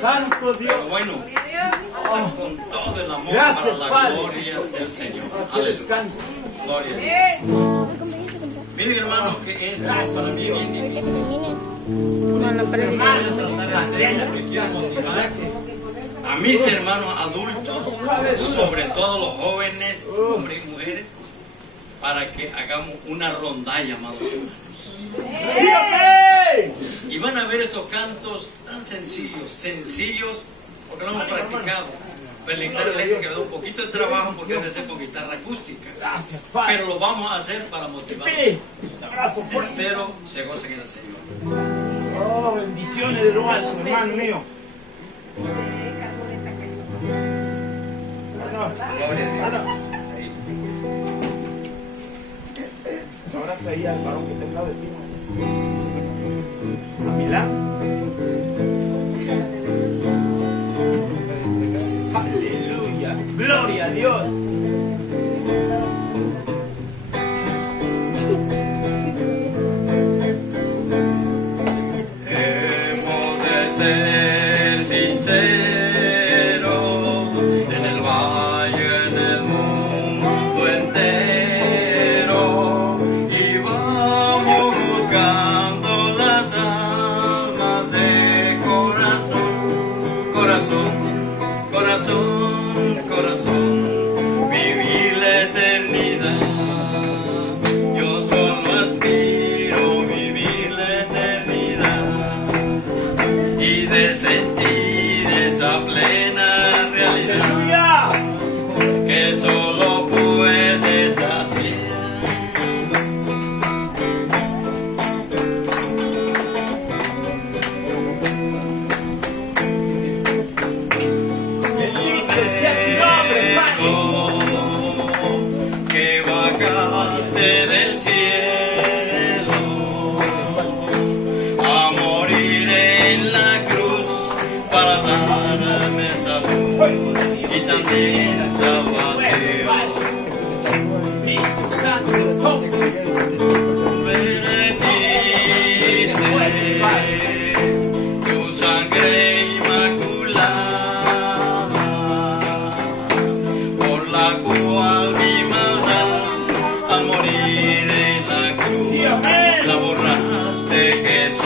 Santo Dios. Bueno, con todo el amor gracias, para la Padre. gloria del Señor. Que descanse. Gloria a Dios. Miren, hermano, que esto es para mí bien difícil. A mis hermanos adultos, sobre todo los jóvenes, hombres y mujeres, para que hagamos una rondalla, amados hermanos. ¡Sí, amén! Y van a ver estos cantos tan sencillos, porque lo hemos practicado. Pero la guitarra eléctrica da un poquito de trabajo porque debe ser con guitarra acústica. Gracias, Padre. Pero lo vamos a hacer para motivar. Un abrazo fuerte. Espero se gocen en el Señor. Oh, bendición. bendiciones de lo alto, hermano mío. Un abrazo ahí al varón que está al lado de ti. A Milán. Aleluya. Gloria a Dios. Hemos de ser sinceros en el valle, en el mundo entero, y vamos buscando las almas de corazón, corazón, corazón, corazón, vivir la eternidad. Yo solo aspiro vivir la eternidad y de sentir esa plena realidad Aleluya. que solo puedes hacer. Bendito sea tu nombre, Padre. Que bajaste del cielo a morir en la cruz para darme salud Fuego de Dios. y también salvación. Espíritu Santo, sopla. Benediciste tu sangre inmaculada, por la cual mi maldad al morir en la cruz Sí, amén. la borraste, Jesús.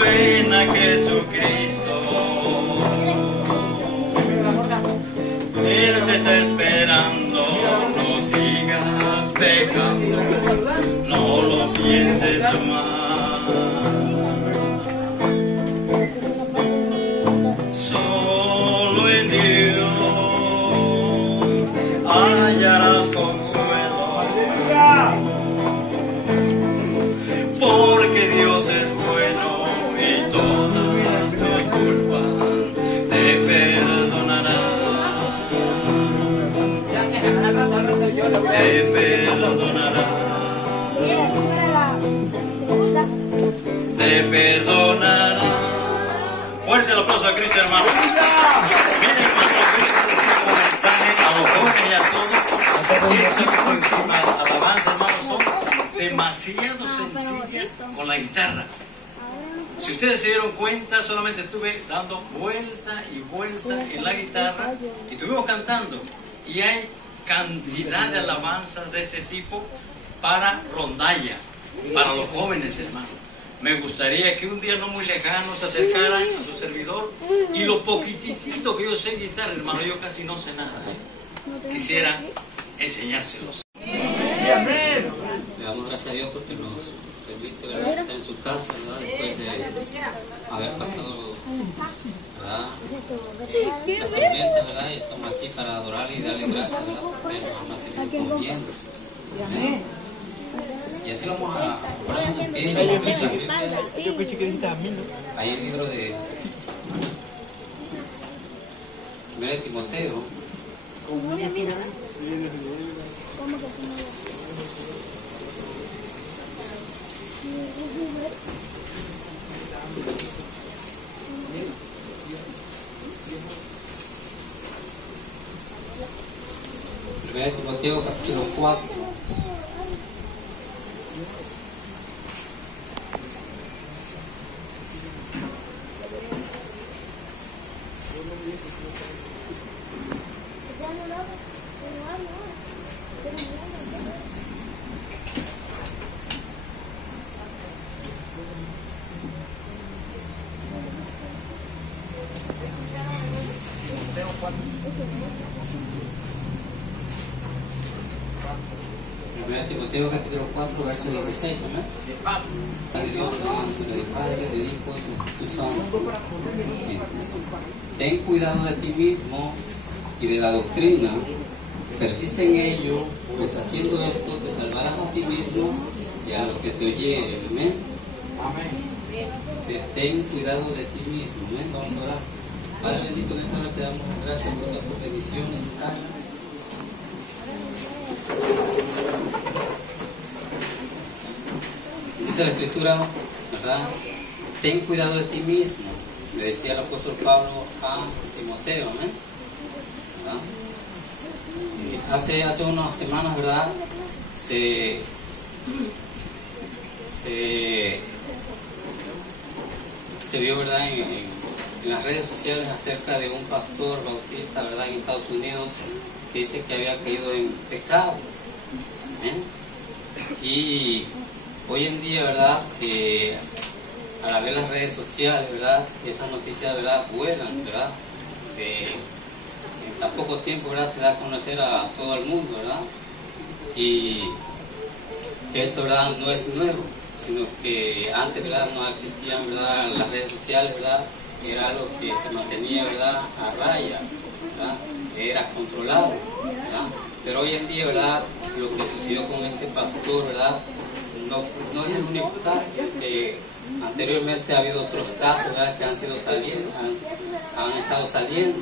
Ven a Jesucristo, Él te está esperando, no sigas pecando, no lo pienses más. Solo en Dios hallarás consuelo, porque Dios es bueno y todas tus culpas te perdonará. Te perdonará. Te perdonará. Fuerte el aplauso a Cristo, hermano. Miren, hermano, como mensaje a los jóvenes y a todos. Estas alabanzas, hermanos, son demasiado sencillas con la guitarra. Si ustedes se dieron cuenta, solamente estuve dando vuelta y vuelta en la guitarra y estuvimos cantando. Y hay cantidad de alabanzas de este tipo para rondalla, para los jóvenes, hermanos. Me gustaría que un día no muy lejano se acercaran a su servidor y lo poquitito que yo sé guitarra, hermano, yo casi no sé nada, quisiera enseñárselos. Sí, amén. Le damos gracias a Dios porque nos permite, ¿verdad?, estar en su casa, ¿verdad?, después de haber pasado, ¿verdad?, las tormentas, ¿verdad?, y estamos aquí para adorarle y darle gracias, ¿verdad?, porque Él nos ha mantenido con bien. Amén. Y así vamos a orar en su espíritu. Yo escuché que dijiste a mí, ¿no? Ahí el libro de 1 de Timoteo. Primera de Timoteo, capítulo 4. Primera de Timoteo, capítulo 4, verso 16, ¿no? De Dios, en el nombre del Padre, del Hijo y del Espíritu Santo. Amén. ten cuidado de ti mismo y de la doctrina, persiste en ello, pues haciendo esto te salvarás a ti mismo y a los que te oyeren. Amén. Ten cuidado de ti mismo. Amén. Vamos a orar. Padre bendito, en esta hora te damos las gracias por tus bendiciones. Dice la Escritura, ¿verdad? Ten cuidado de ti mismo, le decía el apóstol Pablo a Timoteo, ¿amén? Hace unas semanas, ¿verdad? Se vio, ¿verdad? En las redes sociales acerca de un pastor bautista, ¿verdad? En Estados Unidos, que dice que había caído en pecado. ¿Amén? Y hoy en día, ¿verdad? Al ver las redes sociales, ¿verdad? Esas noticias, ¿verdad? Vuelan, ¿verdad? En tan poco tiempo, ¿verdad? Se da a conocer a todo el mundo, ¿verdad? Y esto, ¿verdad? No es nuevo, sino que antes, ¿verdad? No existían, ¿verdad? Las redes sociales, ¿verdad? Era algo que se mantenía, ¿verdad? A raya, ¿verdad? Era controlado, ¿verdad? Pero hoy en día, ¿verdad? Lo que sucedió con este pastor, ¿verdad? No es el único caso, porque anteriormente ha habido otros casos, ¿verdad? Que han estado saliendo.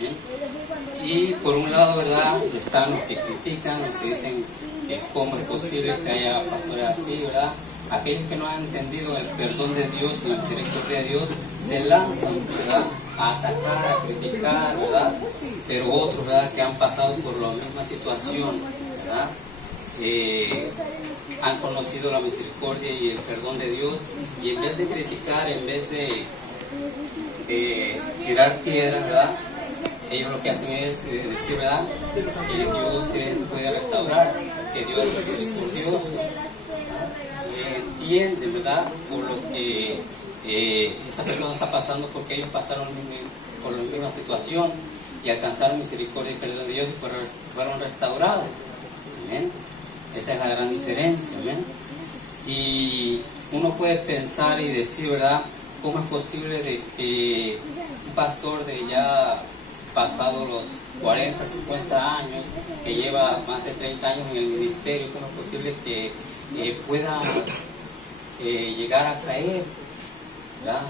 ¿Bien? Y por un lado, ¿verdad? Están los que critican, los que dicen que cómo es posible que haya pastores así, ¿verdad? Aquellos que no han entendido el perdón de Dios y la misericordia de Dios se lanzan, ¿verdad? A atacar, a criticar, ¿verdad? Pero otros, ¿verdad? Que han pasado por la misma situación, ¿verdad? Han conocido la misericordia y el perdón de Dios, y en vez de criticar, en vez de tirar piedras, ¿verdad? Ellos lo que hacen es decir, ¿verdad? Que Dios se puede restaurar, que Dios es misericordioso, entienden, ¿verdad? Por lo que esa persona está pasando, porque ellos pasaron por la misma situación y alcanzaron misericordia y perdón de Dios y fueron restaurados. ¿Amén? Esa es la gran diferencia. ¿Amén? Y uno puede pensar y decir, ¿verdad? ¿Cómo es posible de que un pastor de ya pasado los 40, 50 años, que lleva más de 30 años en el ministerio, cómo es posible que pueda llegar a caer? ¿Verdad?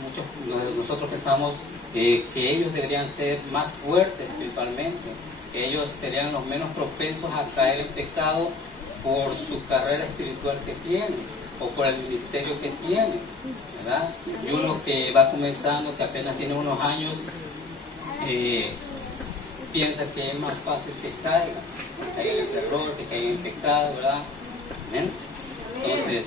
Nosotros pensamos que ellos deberían ser más fuertes espiritualmente, que ellos serían los menos propensos a caer en pecado por su carrera espiritual que tienen o por el ministerio que tienen, ¿verdad? Y uno que va comenzando, que apenas tiene unos años, piensa que es más fácil que caiga en el error, que caiga en pecado, ¿verdad? ¿Amén? Entonces,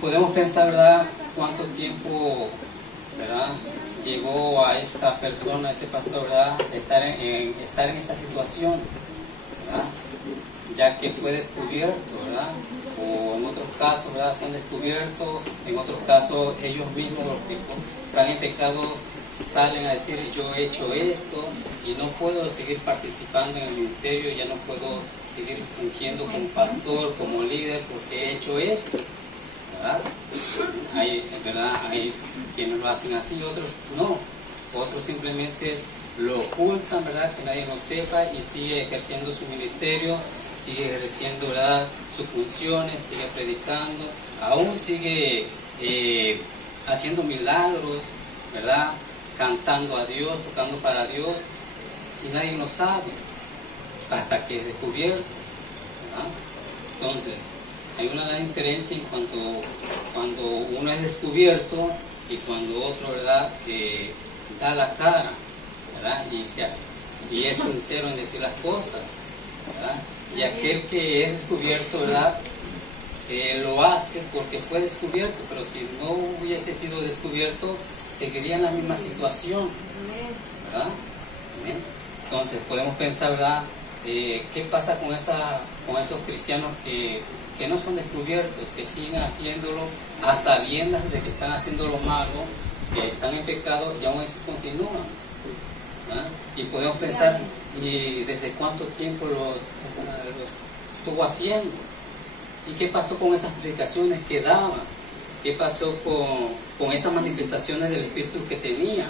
podemos pensar, ¿verdad? Cuánto tiempo, ¿verdad? Llegó a esta persona, a este pastor, ¿verdad? Estar en esta situación, ¿verdad? Ya que fue descubierto, ¿verdad? O en otros casos, ¿verdad? Son descubiertos, en otros casos ellos mismos, los que están en pecado, salen a decir: yo he hecho esto y no puedo seguir participando en el ministerio, ya no puedo seguir fungiendo como pastor, como líder, porque he hecho esto, ¿verdad? ¿Verdad? Hay quienes lo hacen así, otros no, otros simplemente lo ocultan, ¿verdad? Que nadie lo sepa, y sigue ejerciendo su ministerio, sigue ejerciendo, ¿verdad? Sus funciones, sigue predicando, aún sigue haciendo milagros, ¿verdad? Cantando a Dios, tocando para Dios, y nadie lo sabe hasta que es descubierto, ¿verdad? Entonces, hay una gran diferencia en cuando uno es descubierto y cuando otro, ¿verdad? Da la cara, ¿verdad? Y es sincero en decir las cosas, ¿verdad? Y aquel que es descubierto, ¿verdad? Lo hace porque fue descubierto, pero si no hubiese sido descubierto, seguiría en la misma situación, ¿verdad? ¿Amén? Entonces podemos pensar, ¿verdad? ¿Qué pasa con esos cristianos que no son descubiertos, que siguen haciéndolo a sabiendas de que están haciendo lo malo, que están en pecado y aún así continúan, ¿verdad? Y podemos pensar, ¿y desde cuánto tiempo los estuvo haciendo? ¿Y qué pasó con esas predicaciones que daban? ¿Qué pasó con esas manifestaciones del Espíritu que tenía?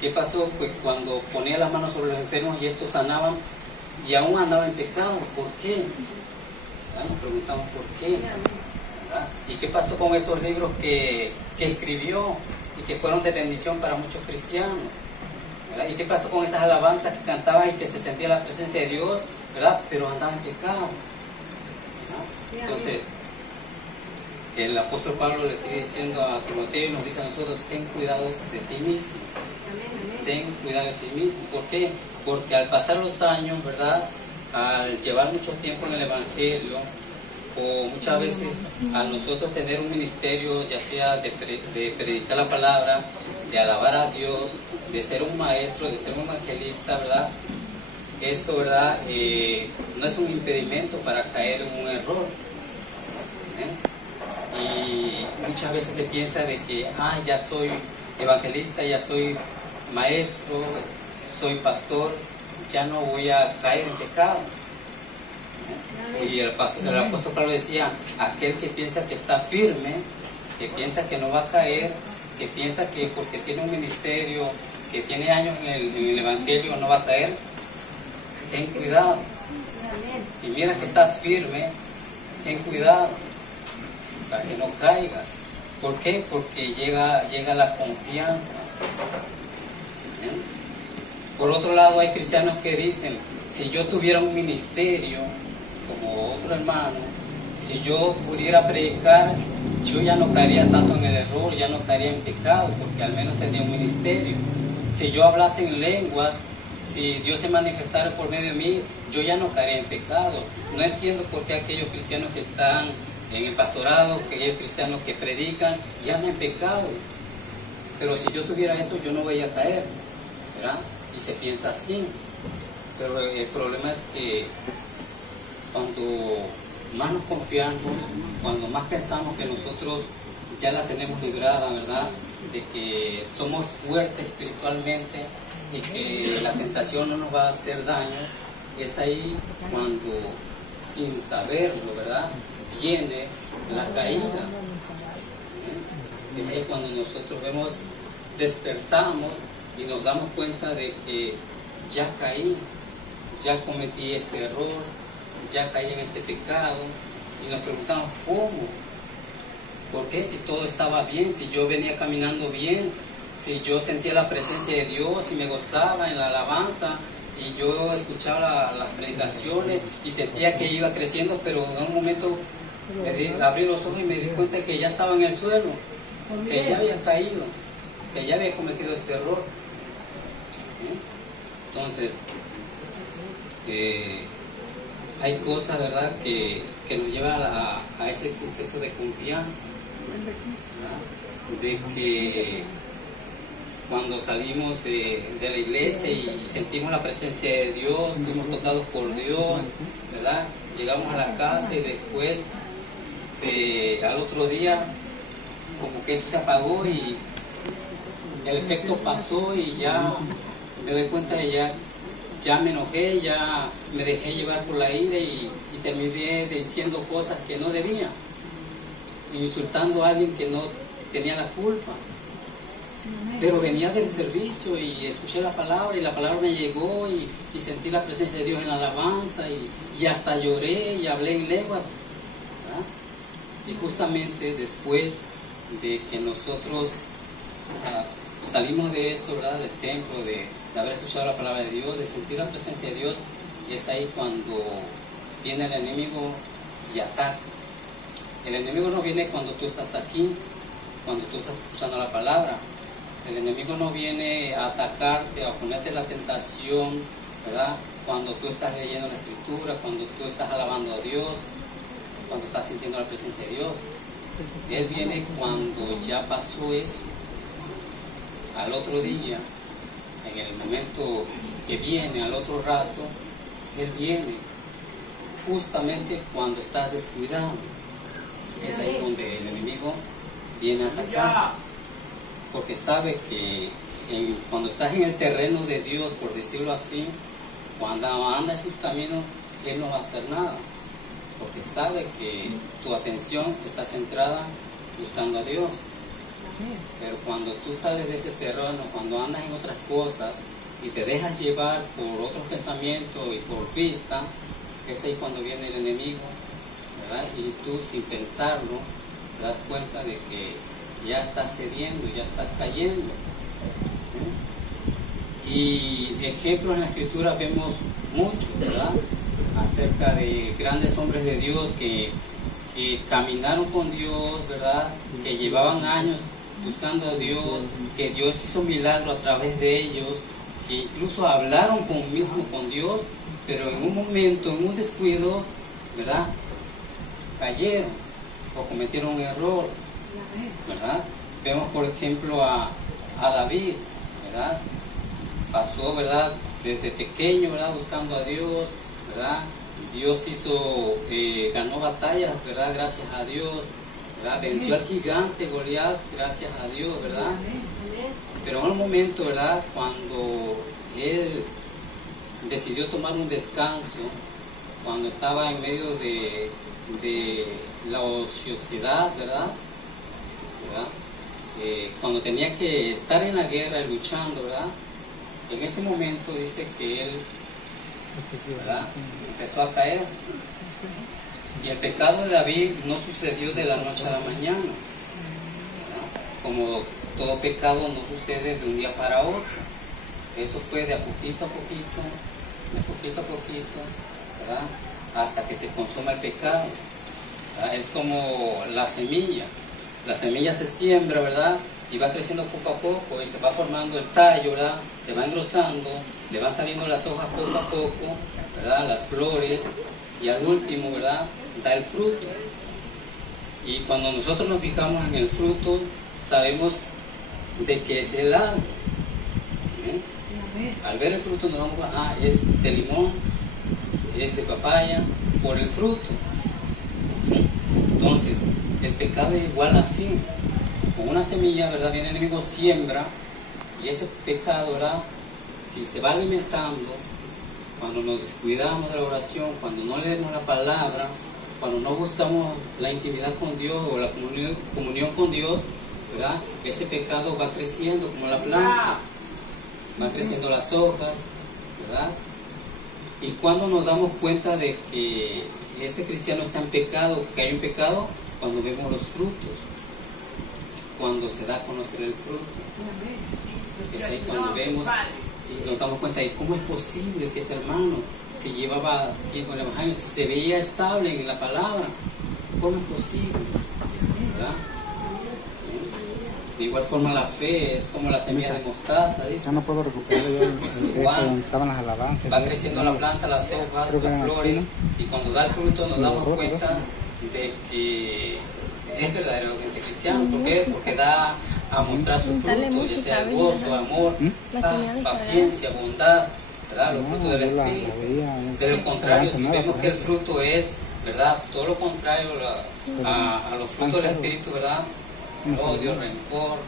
¿Qué pasó pues, cuando ponía las manos sobre los enfermos y estos sanaban y aún andaba en pecado? ¿Por qué? ¿Verdad? Nos preguntamos por qué. ¿Verdad? ¿Y qué pasó con esos libros que escribió y que fueron de bendición para muchos cristianos? ¿Verdad? ¿Y qué pasó con esas alabanzas que cantaban y que se sentía la presencia de Dios, ¿verdad? Pero andaba en pecado? ¿Verdad? Entonces, el apóstol Pablo le sigue diciendo a Timoteo y nos dice a nosotros, ten cuidado de ti mismo. Ten cuidado de ti mismo. ¿Por qué? Porque al pasar los años, ¿verdad? Al llevar mucho tiempo en el Evangelio, o muchas veces a nosotros tener un ministerio, ya sea de predicar la palabra, de alabar a Dios, de ser un maestro, de ser un evangelista, ¿verdad? Esto, ¿verdad? No es un impedimento para caer en un error. Y muchas veces se piensa de que, ya soy evangelista, ya soy maestro, soy pastor, ya no voy a caer en pecado. Y el apóstol Pablo decía, aquel que piensa que está firme, que piensa que no va a caer, que piensa que porque tiene un ministerio, que tiene años en el evangelio no va a caer, ten cuidado. Si miras que estás firme, ten cuidado para que no caigas. ¿Por qué? Porque llega la confianza. Por otro lado, hay cristianos que dicen, si yo tuviera un ministerio como otro hermano, si yo pudiera predicar, yo ya no caería tanto en el error, ya no caería en pecado, porque al menos tendría un ministerio. Si yo hablase en lenguas, si Dios se manifestara por medio de mí, yo ya no caería en pecado. No entiendo por qué aquellos cristianos que están en el pastorado, aquellos cristianos que predican, ya no en pecado. Pero si yo tuviera eso, yo no voy a caer, ¿verdad? Y se piensa así. Pero el problema es que cuando más nos confiamos, cuando más pensamos que nosotros ya la tenemos librada, ¿verdad? De que somos fuertes espiritualmente y que la tentación no nos va a hacer daño, es ahí cuando, sin saberlo, ¿verdad?, viene la caída. Es ahí cuando nosotros despertamos y nos damos cuenta de que ya caí, ya cometí este error, ya caí en este pecado, y nos preguntamos, ¿cómo? ¿Por qué? Si todo estaba bien, si yo venía caminando bien, si yo sentía la presencia de Dios y me gozaba en la alabanza, y yo escuchaba las predicaciones y sentía que iba creciendo, pero en un momento abrí los ojos y me di cuenta que ya estaba en el suelo, que ya había caído, que ya había cometido este error. Entonces, hay cosas, ¿verdad?, que nos llevan a ese exceso de confianza, ¿verdad? De que cuando salimos de la iglesia y sentimos la presencia de Dios, fuimos tocados por Dios, ¿verdad? Llegamos a la casa y después, al otro día, como que eso se apagó y el efecto pasó y ya me doy cuenta de ya me enojé, ya me dejé llevar por la ira y terminé diciendo cosas que no debía, insultando a alguien que no tenía la culpa. Pero venía del servicio y escuché la palabra y la palabra me llegó y sentí la presencia de Dios en la alabanza y hasta lloré y hablé en lenguas, ¿verdad? Y justamente después de que nosotros salimos de eso, ¿verdad?, del templo, de haber escuchado la palabra de Dios, de sentir la presencia de Dios, es ahí cuando viene el enemigo y ataca. El enemigo no viene cuando tú estás aquí, cuando tú estás escuchando la palabra. El enemigo no viene a atacarte, a ponerte la tentación, ¿verdad?, cuando tú estás leyendo la Escritura, cuando tú estás alabando a Dios, cuando estás sintiendo la presencia de Dios. Él viene cuando ya pasó eso. Al otro día, en el momento que viene, al otro rato, Él viene justamente cuando estás descuidado. Es ahí donde el enemigo viene a atacar, porque sabe que cuando estás en el terreno de Dios, por decirlo así, cuando andas en sus caminos, Él no va a hacer nada, porque sabe que tu atención está centrada buscando a Dios. Pero cuando tú sales de ese terreno, cuando andas en otras cosas y te dejas llevar por otros pensamientos y por vista, es ahí cuando viene el enemigo, ¿verdad? Y tú sin pensarlo te das cuenta de que ya estás cediendo, ya estás cayendo. Y ejemplos en la Escritura vemos muchos, ¿verdad? Acerca de grandes hombres de Dios que caminaron con Dios, ¿verdad? Que llevaban años buscando a Dios, que Dios hizo milagros a través de ellos, que incluso hablaron mismo con Dios, pero en un momento, en un descuido, ¿verdad? Cayeron o cometieron un error, ¿verdad? Vemos por ejemplo a David, ¿verdad? Pasó, ¿verdad? Desde pequeño, ¿verdad? Buscando a Dios, ¿verdad? Dios ganó batallas, ¿verdad? Gracias a Dios, ¿verdad? Venció al gigante Goliat, gracias a Dios, ¿verdad? Pero en un momento, ¿verdad? Cuando él decidió tomar un descanso, cuando estaba en medio de la ociosidad, ¿verdad? Cuando tenía que estar en la guerra luchando, ¿verdad? En ese momento dice que él, ¿verdad? Empezó a caer. Y el pecado de David no sucedió de la noche a la mañana, ¿verdad? Como todo pecado no sucede de un día para otro. Eso fue de a poquito a poquito, ¿verdad? Hasta que se consuma el pecado, ¿verdad? Es como la semilla. La semilla se siembra, ¿verdad? Y va creciendo poco a poco y se va formando el tallo, ¿verdad? Se va engrosando, le van saliendo las hojas poco a poco, ¿verdad? Las flores, y al último, ¿verdad? Da el fruto. Y cuando nosotros nos fijamos en el fruto, sabemos de qué es el árbol. Al ver el fruto nos damos cuenta, es de limón, es de papaya, por el fruto. Entonces, el pecado es igual así. Con una semilla, ¿verdad? Viene el enemigo, siembra, y ese pecado, ¿verdad? Si se va alimentando, cuando nos descuidamos de la oración, cuando no leemos la palabra, cuando no buscamos la intimidad con Dios o la comunión con Dios, ¿verdad? Ese pecado va creciendo como la planta, va creciendo las hojas, ¿verdad? Y cuando nos damos cuenta de que ese cristiano está en pecado, que hay un pecado, cuando vemos los frutos, cuando se da a conocer el fruto, es ahí cuando vemos y nos damos cuenta de cómo es posible que ese hermano, si llevaba tiempo en el Evangelio, si se veía estable en la palabra, ¿cómo es posible? ¿Verdad? De igual forma la fe es como la semilla de mostaza, dice. Ya no puedo recuperar yo estaban las alabanzas. Va creciendo la planta, las hojas, las flores, y cuando da el fruto nos damos cuenta de que es verdaderamente cristiano. ¿Por qué? Porque da a mostrar su fruto, ya sea gozo, amor, paz, paciencia, bondad, ¿verdad? Los frutos del Espíritu. De lo contrario, si vemos que el fruto es, ¿verdad? Todo lo contrario a los frutos del Espíritu, ¿verdad? Odio, rencor,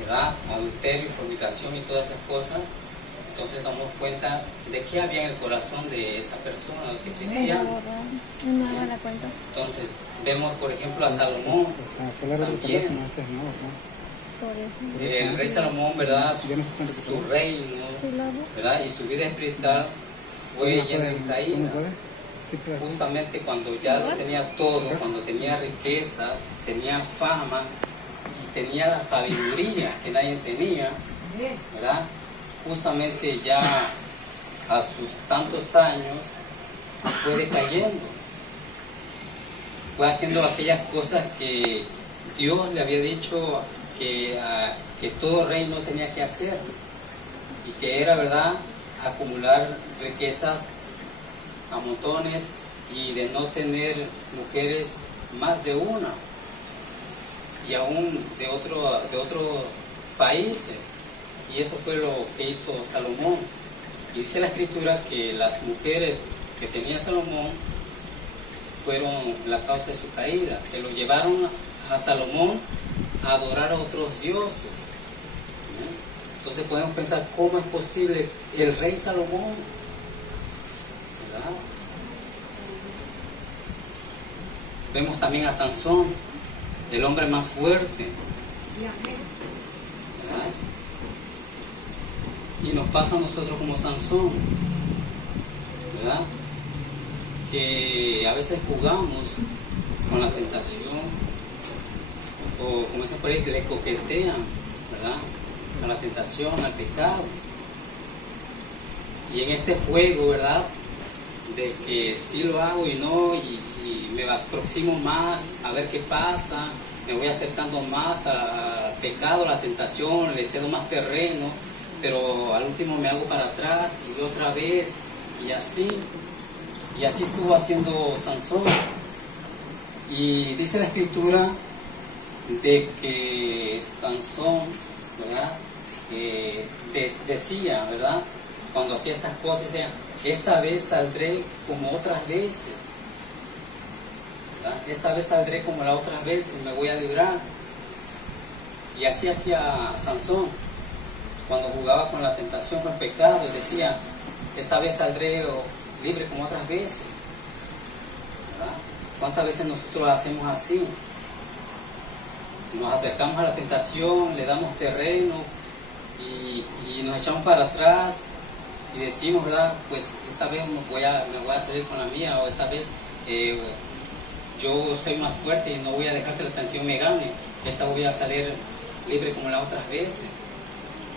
¿verdad? Adulterio, fornicación y todas esas cosas. Entonces damos cuenta de qué había en el corazón de esa persona, de ese cristiano. Entonces vemos, por ejemplo, a Salomón también. El rey Salomón, ¿verdad? Su reino, ¿verdad? Y su vida espiritual fue llena de caída. Justamente cuando ya lo tenía todo, cuando tenía riqueza, tenía fama y tenía la sabiduría que nadie tenía, ¿verdad? Justamente ya a sus tantos años fue decayendo, fue haciendo aquellas cosas que Dios le había dicho que todo rey no tenía que hacer, y que era, ¿verdad?, acumular riquezas a montones y de no tener mujeres más de una, y aún de otros países. Y eso fue lo que hizo Salomón. Y dice la Escritura que las mujeres que tenía Salomón fueron la causa de su caída, que lo llevaron a Salomón a adorar a otros dioses. Entonces podemos pensar cómo es posible el rey Salomón, ¿verdad? Vemos también a Sansón, el hombre más fuerte, ¿verdad? Y nos pasa a nosotros como Sansón, ¿verdad? Que a veces jugamos con la tentación, o como dicen por ahí, que le coquetean, ¿verdad? A la tentación, al pecado. Y en este juego, ¿verdad? De que sí lo hago y no, y me aproximo más a ver qué pasa, me voy acercando más al pecado, a la tentación, le cedo más terreno, pero al último me hago para atrás y otra vez, y así estuvo haciendo Sansón. Y dice la Escritura de que Sansón, ¿verdad? Decía, ¿verdad? Cuando hacía estas cosas, decía, esta vez saldré como otras veces, ¿verdad? Esta vez saldré como las otras veces, me voy a librar. Y así hacía Sansón cuando jugaba con la tentación, con el pecado, y decía, esta vez saldré libre como otras veces, ¿verdad? ¿Cuántas veces nosotros hacemos así? Nos acercamos a la tentación, le damos terreno y nos echamos para atrás y decimos, ¿verdad? Pues esta vez me voy a salir con la mía, o esta vez yo soy más fuerte y no voy a dejar que la tentación me gane, esta voy a salir libre como las otras veces.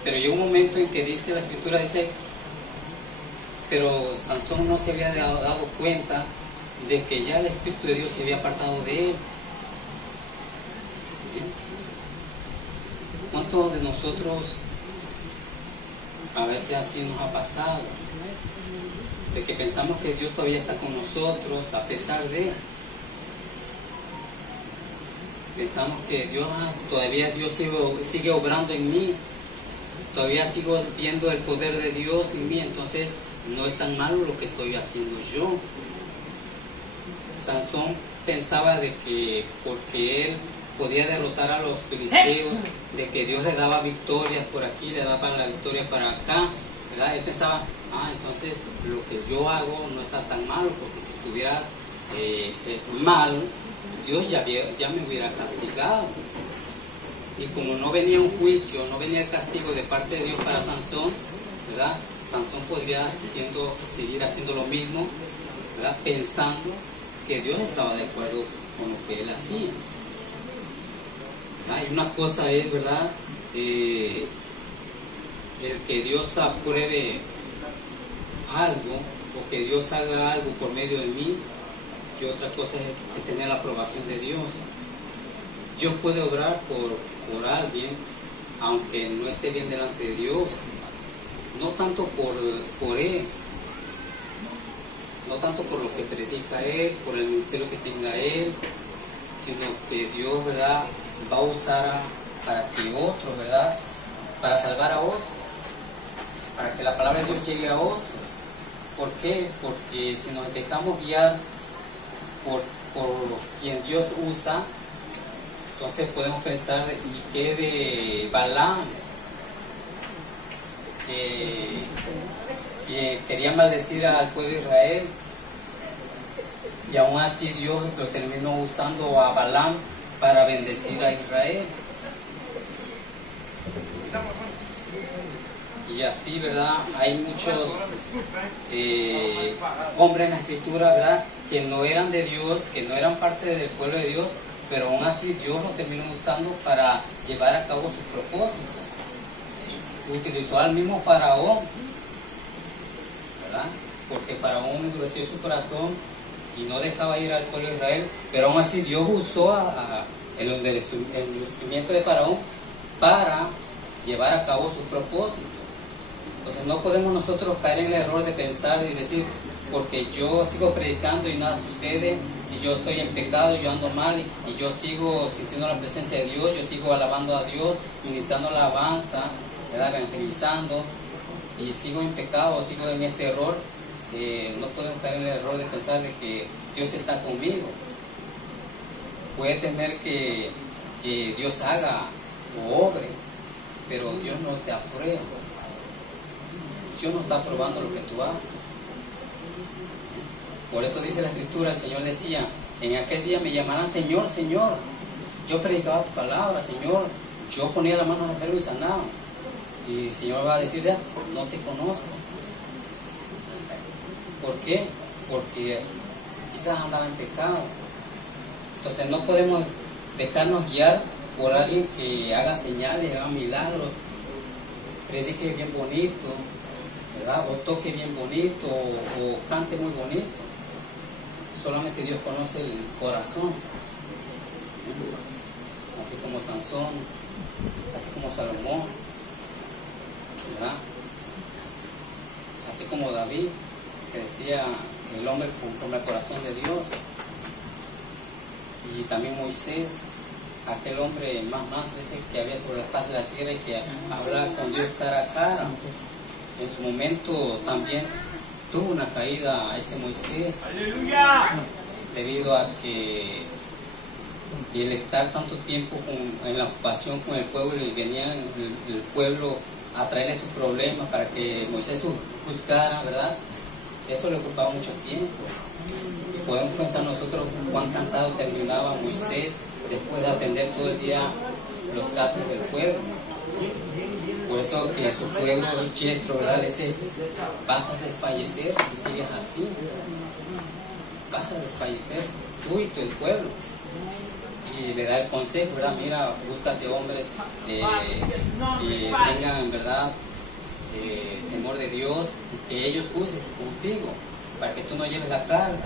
Pero llegó un momento en que dice la Escritura, dice, pero Sansón no se había dado cuenta de que ya el Espíritu de Dios se había apartado de él. ¿Cuántos de nosotros a veces así nos ha pasado? De que pensamos que Dios todavía está con nosotros a pesar de. Pensamos que todavía Dios sigue obrando en mí, todavía sigo viendo el poder de Dios en mí, entonces no es tan malo lo que estoy haciendo yo. Sansón pensaba de que porque él podía derrotar a los filisteos, de que Dios le daba victorias por aquí, le daba la victoria para acá, ¿verdad? Él pensaba, entonces lo que yo hago no está tan malo, porque si estuviera mal, Dios ya me hubiera castigado. Y como no venía un juicio, no venía el castigo de parte de Dios para Sansón, ¿verdad? Sansón podría seguir haciendo lo mismo, ¿verdad? Pensando que Dios estaba de acuerdo con lo que él hacía. Y una cosa es, ¿verdad? El que Dios apruebe algo, o que Dios haga algo por medio de mí, y otra cosa es tener la aprobación de Dios. Dios puede obrar por alguien, aunque no esté bien delante de Dios, no tanto por él, no tanto por lo que predica él, por el ministerio que tenga él, sino que Dios, ¿verdad?, va a usar para que otros, ¿verdad?, para salvar a otros, para que la palabra de Dios llegue a otros. ¿Por qué? Porque si nos dejamos guiar por quien Dios usa, entonces podemos pensar, ¿y qué de Balaam? Que quería maldecir al pueblo de Israel, y aún así Dios lo terminó usando a Balaam para bendecir a Israel. Y así, ¿verdad? Hay muchos hombres en la Escritura, ¿verdad?, que no eran de Dios, que no eran parte del pueblo de Dios, pero aún así Dios lo terminó usando para llevar a cabo sus propósitos. Utilizó al mismo Faraón, ¿verdad? Porque Faraón endureció su corazón y no dejaba ir al pueblo de Israel, pero aún así Dios usó el endurecimiento de Faraón para llevar a cabo sus propósitos. Entonces no podemos nosotros caer en el error de pensar y decir, porque yo sigo predicando y nada sucede, si yo estoy en pecado, yo ando mal y yo sigo sintiendo la presencia de Dios, yo sigo alabando a Dios, ministrando la alabanza, ¿verdad?, evangelizando, y sigo en pecado, sigo en este error. No podemos caer en el error de pensar de que Dios está conmigo. Puede tener que Dios haga o obre, pero Dios no te aprueba. Dios no está aprobando lo que tú haces. Por eso dice la Escritura, el Señor decía, en aquel día me llamarán Señor, Señor, yo predicaba tu palabra, Señor, yo ponía la mano en el enfermo y sanaba. Y el Señor va a decir, ya, no te conozco. ¿Por qué? Porque quizás andaba en pecado. Entonces no podemos dejarnos guiar por alguien que haga señales, haga milagros, predique bien bonito, ¿verdad? O toque bien bonito, o cante muy bonito. Solamente Dios conoce el corazón. Así como Sansón, así como Salomón, ¿verdad? Así como David, que decía el hombre conforme al corazón de Dios. Y también Moisés, aquel hombre más dice que había sobre la faz de la tierra y que hablaba con Dios cara a cara. En su momento también tuvo una caída Moisés. ¡Aleluya! Debido a que el estar tanto tiempo en la ocupación con el pueblo, y venía el pueblo a traerle sus problemas para que Moisés juzgara, ¿verdad? Eso le ocupaba mucho tiempo. Y podemos pensar nosotros cuán cansado terminaba Moisés después de atender todo el día los casos del pueblo. Por eso que su suegro Yetro, ¿verdad?, le dice, vas a desfallecer si sigues así. Vas a desfallecer tú y todo el pueblo. Y le da el consejo, ¿verdad? Mira, búscate hombres que tengan, ¿verdad?, temor de Dios, y que ellos juzguen contigo, para que tú no lleves la carga.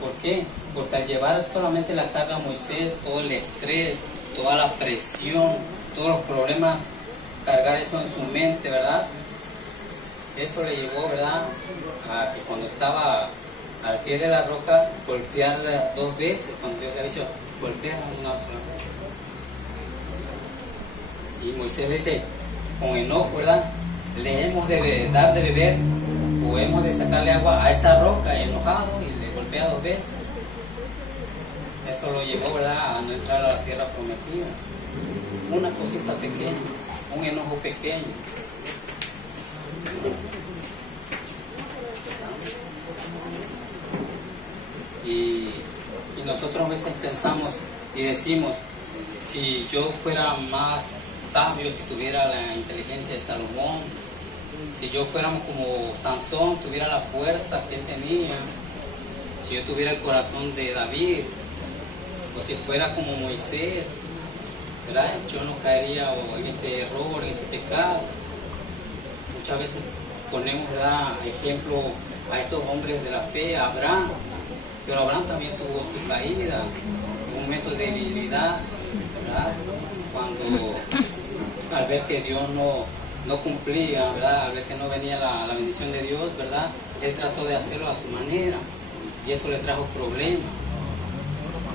¿Por qué? Porque al llevar solamente la carga a Moisés, todo el estrés, toda la presión, todos los problemas, cargar eso en su mente, ¿verdad? Eso le llevó, ¿verdad?, a que cuando estaba al pie de la roca, golpearla 2 veces, cuando Dios le había dicho, golpearla una sola vez. Y Moisés le dice, con enojo, ¿verdad?, le hemos de dar de beber, o hemos de sacarle agua a esta roca, enojado, y le golpea 2 veces. Eso lo llevó, ¿verdad?, a no entrar a la tierra prometida. Una cosita pequeña, un enojo pequeño. Y nosotros a veces pensamos y decimos, si yo fuera más sabio, si tuviera la inteligencia de Salomón, si yo fuera como Sansón, tuviera la fuerza que él tenía, si yo tuviera el corazón de David, o si fuera como Moisés, ¿verdad?, yo no caería en este error, en este pecado. Muchas veces ponemos, ¿verdad?, ejemplo a estos hombres de la fe, a Abraham, pero Abraham también tuvo su caída, un momento de debilidad, ¿verdad?, cuando al ver que Dios no cumplía, ¿verdad?, al ver que no venía la bendición de Dios, ¿verdad?, él trató de hacerlo a su manera, y eso le trajo problemas,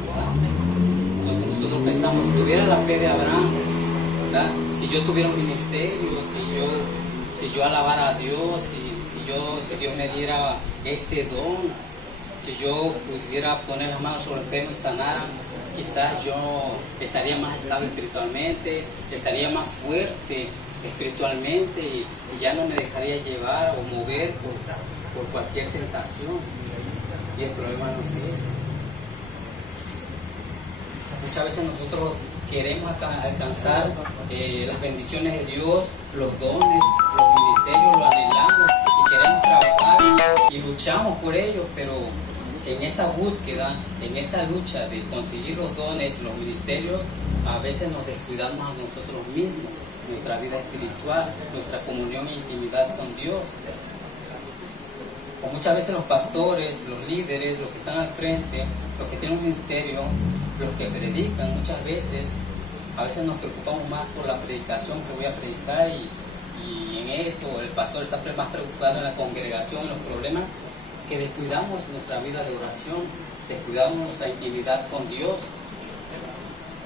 ¿verdad? Entonces nosotros pensamos, si tuviera la fe de Abraham, ¿verdad?, si yo tuviera un ministerio, si yo alabara a Dios, si Dios me diera este don, si yo pudiera poner las manos sobre el enfermo y sanara, quizás yo estaría más estable espiritualmente, estaría más fuerte espiritualmente, y ya no me dejaría llevar o mover por cualquier tentación. Y el problema no es ese. Muchas veces nosotros queremos alcanzar las bendiciones de Dios, los dones, los ministerios, lo anhelamos y queremos trabajar y luchamos por ellos, pero en esa búsqueda, en esa lucha de conseguir los dones, los ministerios, a veces nos descuidamos a nosotros mismos, nuestra vida espiritual, nuestra comunión e intimidad con Dios. O muchas veces los pastores, los líderes, los que están al frente, los que tienen un ministerio, los que predican, muchas veces, a veces nos preocupamos más por la predicación que voy a predicar, y en eso el pastor está más preocupado en la congregación, en los problemas, que descuidamos nuestra vida de oración, descuidamos nuestra intimidad con Dios,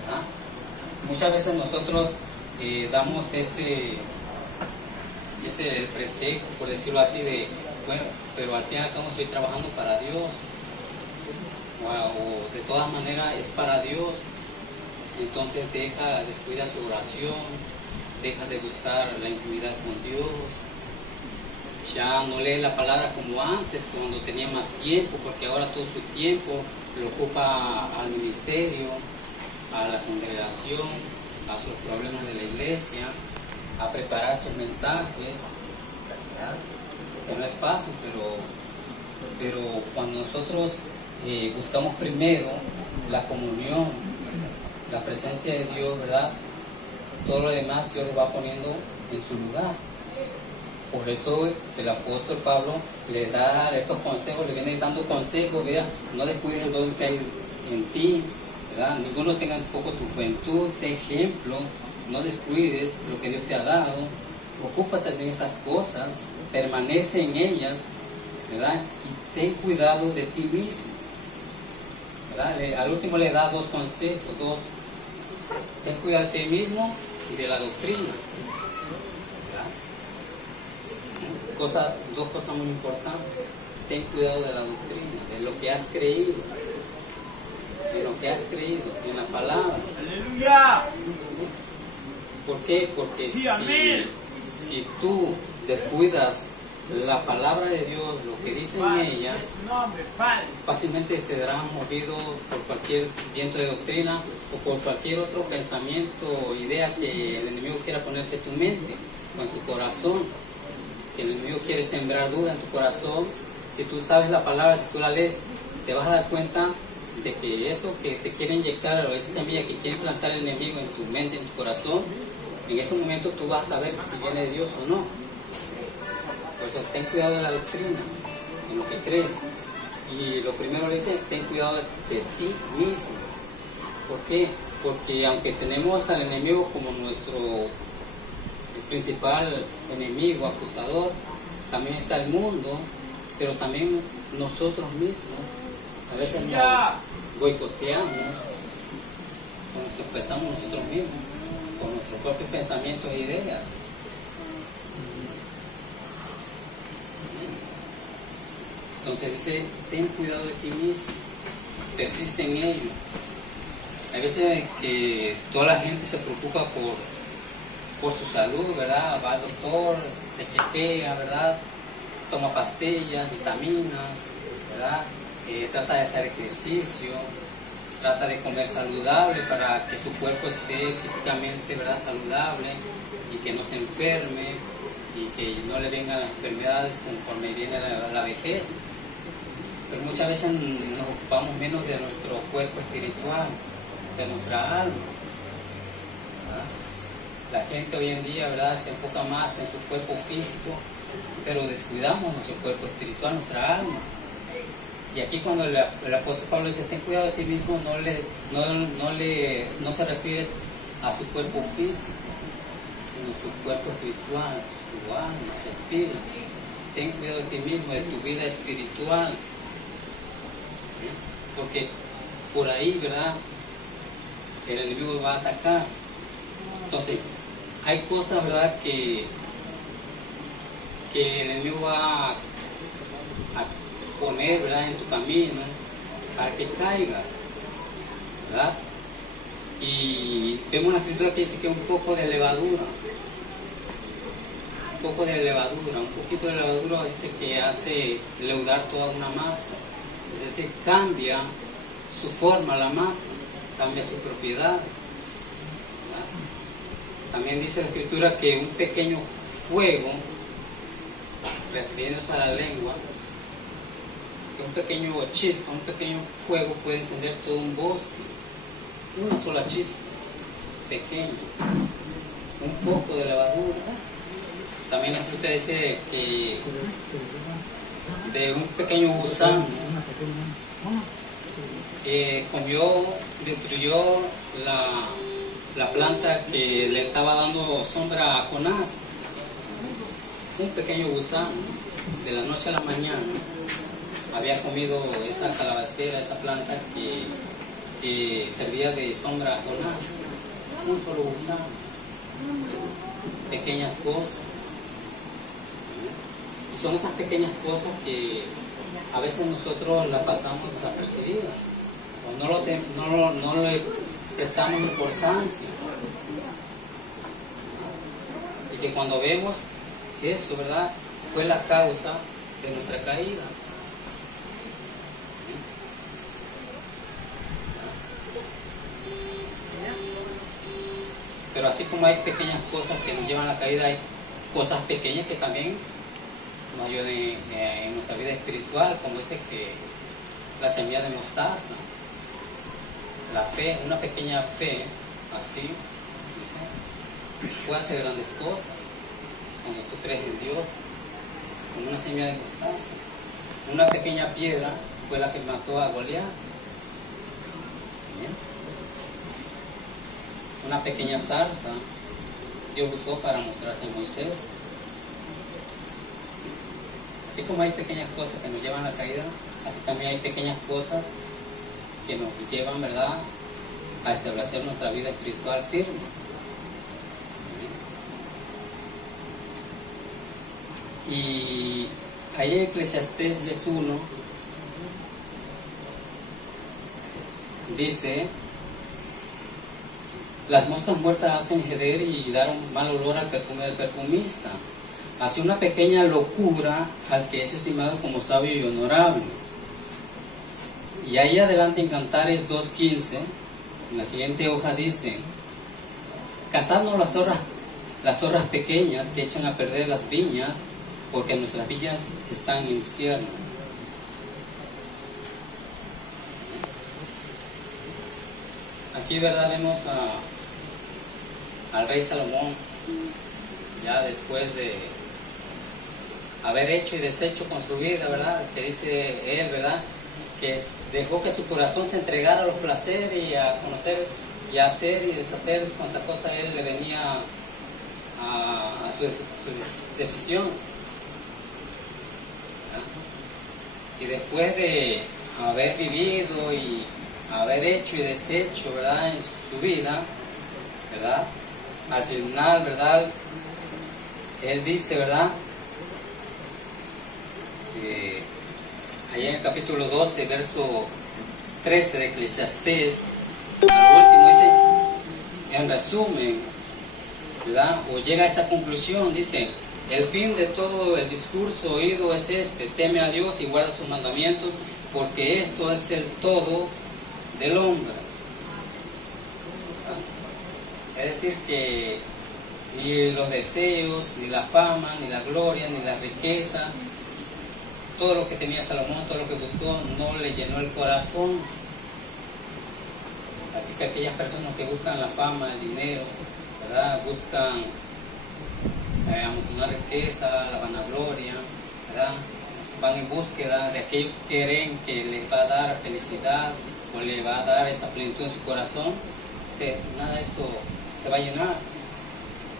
¿verdad? Muchas veces nosotros damos ese pretexto, por decirlo así, de, bueno, pero al fin y al cabo estoy trabajando para Dios, o de todas maneras es para Dios. Entonces descuida su oración, deja de buscar la intimidad con Dios, ya no lee la palabra como antes, cuando tenía más tiempo, porque ahora todo su tiempo lo ocupa al ministerio, a la congregación, a sus problemas de la iglesia, a preparar sus mensajes, ¿verdad? Que no es fácil, pero cuando nosotros buscamos primero la comunión, la presencia de Dios, ¿verdad? Todo lo demás Dios lo va poniendo en su lugar. Por eso el apóstol Pablo le da estos consejos, le viene dando consejos, ¿verdad? No descuides el don que hay en ti, ¿verdad? Ninguno tenga un poco tu juventud, sé ejemplo, no descuides lo que Dios te ha dado, ocúpate de esas cosas, permanece en ellas, ¿verdad? Y ten cuidado de ti mismo, ¿verdad? Al último le da dos consejos, ten cuidado de ti mismo y de la doctrina, ¿verdad? Dos cosas muy importantes, ten cuidado de la doctrina, de lo que has creído, en la palabra. Aleluya. ¿Por qué? Porque Sí, amén. si tú descuidas la palabra de Dios, lo que dice en ella, fácilmente serás movido por cualquier viento de doctrina o por cualquier otro pensamiento o idea que el enemigo quiera ponerte en tu mente o en tu corazón. Si el enemigo quiere sembrar duda en tu corazón, si tú sabes la palabra, si tú la lees, te vas a dar cuenta de que eso que te quiere inyectar o esa semilla que quiere plantar el enemigo en tu mente, en tu corazón, en ese momento tú vas a saber si viene de Dios o no. Por eso ten cuidado de la doctrina, en lo que crees. Y lo primero le dice, ten cuidado de ti mismo. ¿Por qué? Porque aunque tenemos al enemigo como nuestro principal enemigo, acusador, también está el mundo, pero también nosotros mismos. A veces nos boicoteamos, empezamos nosotros mismos, con nuestros propios pensamientos e ideas. Entonces dice, ten cuidado de ti mismo, persiste en ello. Hay veces que toda la gente se preocupa por su salud, ¿verdad? Va al doctor, se chequea, ¿verdad? Toma pastillas, vitaminas, ¿verdad? Trata de hacer ejercicio, trata de comer saludable para que su cuerpo esté físicamente, ¿verdad? Saludable y que no se enferme y que no le vengan las enfermedades conforme viene la vejez. Pero muchas veces nos ocupamos menos de nuestro cuerpo espiritual, de nuestra alma, ¿verdad? La gente hoy en día, ¿verdad?, se enfoca más en su cuerpo físico, pero descuidamos nuestro cuerpo espiritual, nuestra alma. Y aquí cuando el apóstol Pablo dice, ten cuidado de ti mismo, no se refiere a su cuerpo físico, sino su cuerpo espiritual, su alma, su espíritu. Ten cuidado de ti mismo, de tu vida espiritual. Porque por ahí, ¿verdad?, el enemigo va a atacar. Entonces, hay cosas, ¿verdad?, que el enemigo va a poner, ¿verdad?, en tu camino para que caigas, ¿verdad? Y vemos una escritura que dice que un poco de levadura, un poquito de levadura dice que hace leudar toda una masa, es decir, cambia su forma la masa, cambia su propiedad, ¿verdad? También dice la escritura que un pequeño fuego, refiriéndose a la lengua, que un pequeño chispa, un pequeño fuego puede encender todo un bosque, una sola chispa, pequeño, un poco de levadura. También la escritura dice que de un pequeño gusano que destruyó la planta que le estaba dando sombra a Jonás. Un pequeño gusano, de la noche a la mañana, había comido esa calabacera, esa planta que servía de sombra a Jonás. Un solo gusano. Pequeñas cosas. Y son esas pequeñas cosas que a veces nosotros las pasamos desapercibidas. O no le prestamos importancia. Y que cuando vemos eso, ¿verdad?, fue la causa de nuestra caída. así como hay pequeñas cosas que nos llevan a la caída, hay cosas pequeñas que también nos ayuden en nuestra vida espiritual, como dice que la semilla de mostaza, la fe, una pequeña fe, así, dice, puede hacer grandes cosas, cuando tú crees en Dios, como una semilla de mostaza. Una pequeña piedra fue la que mató a Goliat. Una pequeña zarza Dios usó para mostrarse a Moisés. Así como hay pequeñas cosas que nos llevan a la caída, así también hay pequeñas cosas que nos llevan, ¿verdad?, a establecer nuestra vida espiritual firme. Y ahí en Eclesiastés 10:1 dice: las moscas muertas hacen heder y dar un mal olor al perfume del perfumista. Hace una pequeña locura al que es estimado como sabio y honorable. Y ahí adelante en Cantares 2:15, en la siguiente hoja dice: cazadnos las zorras pequeñas que echan a perder las viñas, porque nuestras viñas están en cieno. Aquí, ¿verdad?, vemos al rey Salomón, ya después de haber hecho y deshecho con su vida, ¿verdad?, que dice él, ¿verdad?, que dejó que su corazón se entregara a los placeres y a conocer y a hacer y deshacer cuanta cosa él le venía a su decisión. Y después de haber vivido y haber hecho y deshecho, ¿verdad?, en su vida, ¿verdad?, al final, ¿verdad?, él dice, ¿verdad?, ahí en el capítulo 12, verso 13 de Eclesiastés, al último dice, en resumen, ¿verdad?, o llega a esta conclusión, dice: el fin de todo el discurso oído es este: teme a Dios y guarda sus mandamientos, porque esto es el todo del hombre. Es decir, que ni los deseos, ni la fama, ni la gloria, ni la riqueza, todo lo que tenía Salomón, todo lo que buscó, no le llenó el corazón. Así que aquellas personas que buscan la fama, el dinero, ¿verdad?, buscan una riqueza, la vanagloria, ¿verdad?, van en búsqueda de aquello que creen que les va a dar felicidad o les va a dar esa plenitud en su corazón. Nada de eso te va a llenar.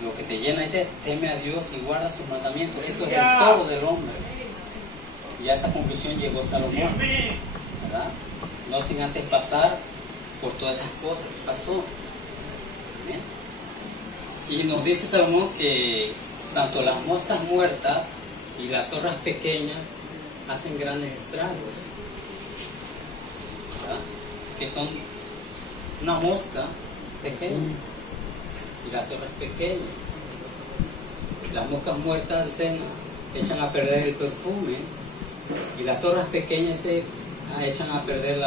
Lo que te llena es: teme a Dios y guarda sus mandamientos. Esto es el todo del hombre. Y a esta conclusión llegó Salomón, ¿verdad?, no sin antes pasar por todas esas cosas que pasó. ¿Bien? Y nos dice Salomón que tanto las moscas muertas y las zorras pequeñas hacen grandes estragos, ¿verdad?, que son una mosca pequeña y las zorras pequeñas. Las moscas muertas echan a perder el perfume, y las zorras pequeñas echan a perder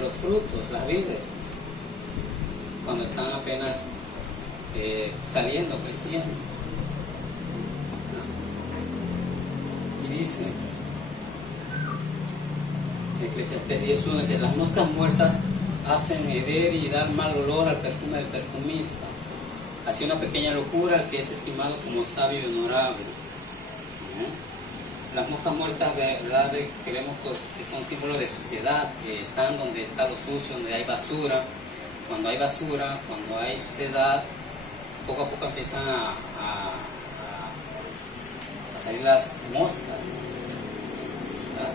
los frutos, las vides, cuando están apenas saliendo, creciendo. Y dice Eclesiastés 10:1, dice: las moscas muertas hacen heder y dar mal olor al perfume del perfumista. Así una pequeña locura al que es estimado como sabio y honorable. Las moscas muertas, ¿verdad?, que vemos que son símbolos de suciedad, que están donde está lo sucio, donde hay basura. Cuando hay basura, cuando hay suciedad, poco a poco empiezan a salir las moscas, ¿verdad?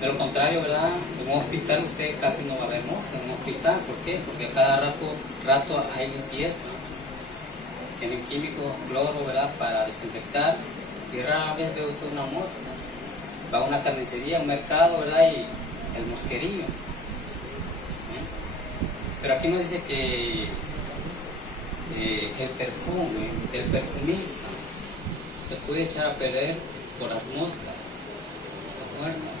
De lo contrario, ¿verdad?, en un hospital usted casi no va a ver moscas en un hospital. ¿Por qué? Porque a cada rato hay limpieza. Tienen químicos, cloro, ¿verdad?, para desinfectar, y rara vez ve usted una mosca. Va a una carnicería, a un mercado, ¿verdad?, y el mosquerillo. Pero aquí nos dice que el perfume del perfumista se puede echar a perder por las moscas muertas.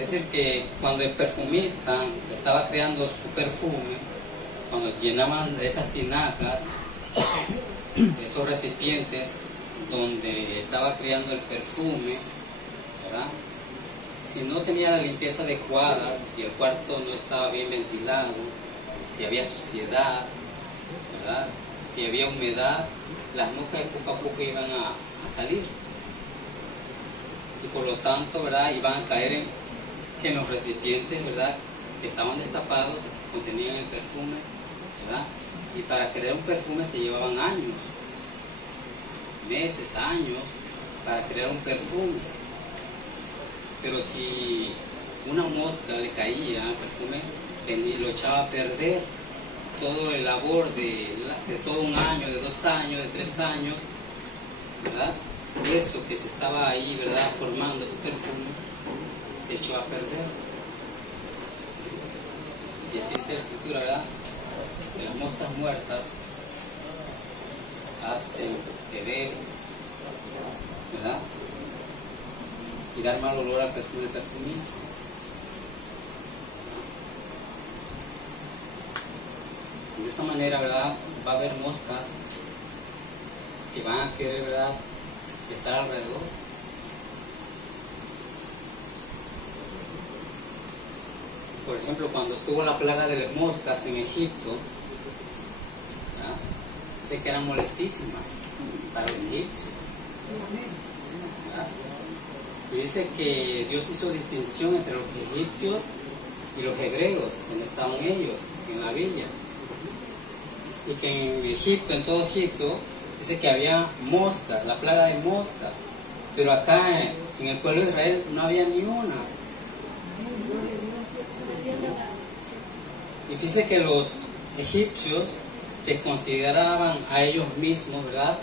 Es decir, que cuando el perfumista estaba creando su perfume, cuando llenaban esas tinajas, esos recipientes donde estaba creando el perfume, ¿verdad? Si no tenía la limpieza adecuada, si el cuarto no estaba bien ventilado, si había suciedad, ¿verdad? Si había humedad, las nucas poco a poco iban a salir. Y por lo tanto, ¿verdad? Iban a caer en los recipientes, ¿verdad? Que estaban destapados, contenían el perfume, ¿verdad? Y para crear un perfume se llevaban años, meses, años, para crear un perfume. Pero si una mosca le caía al perfume, lo echaba a perder todo el labor de todo un año, de 2 años, de 3 años, ¿verdad? Eso que se estaba ahí, ¿verdad? Formando ese perfume, se echó a perder. Y así dice la Escritura, ¿verdad? Que las moscas muertas hacen beber, ¿verdad? Y dar mal olor al perfume del perfumista. De esa manera, ¿verdad? Va a haber moscas que van a querer, ¿verdad?, estar alrededor. Por ejemplo, cuando estuvo la plaga de las moscas en Egipto, ¿verdad?, sé que eran molestísimas para los egipcios, ¿verdad? Y dice que Dios hizo distinción entre los egipcios y los hebreos, donde estaban ellos, en la Biblia. Y que en Egipto, en todo Egipto, dice que había moscas, la plaga de moscas, pero acá en el pueblo de Israel no había ni una. Y fíjese que los egipcios se consideraban a ellos mismos, ¿verdad?,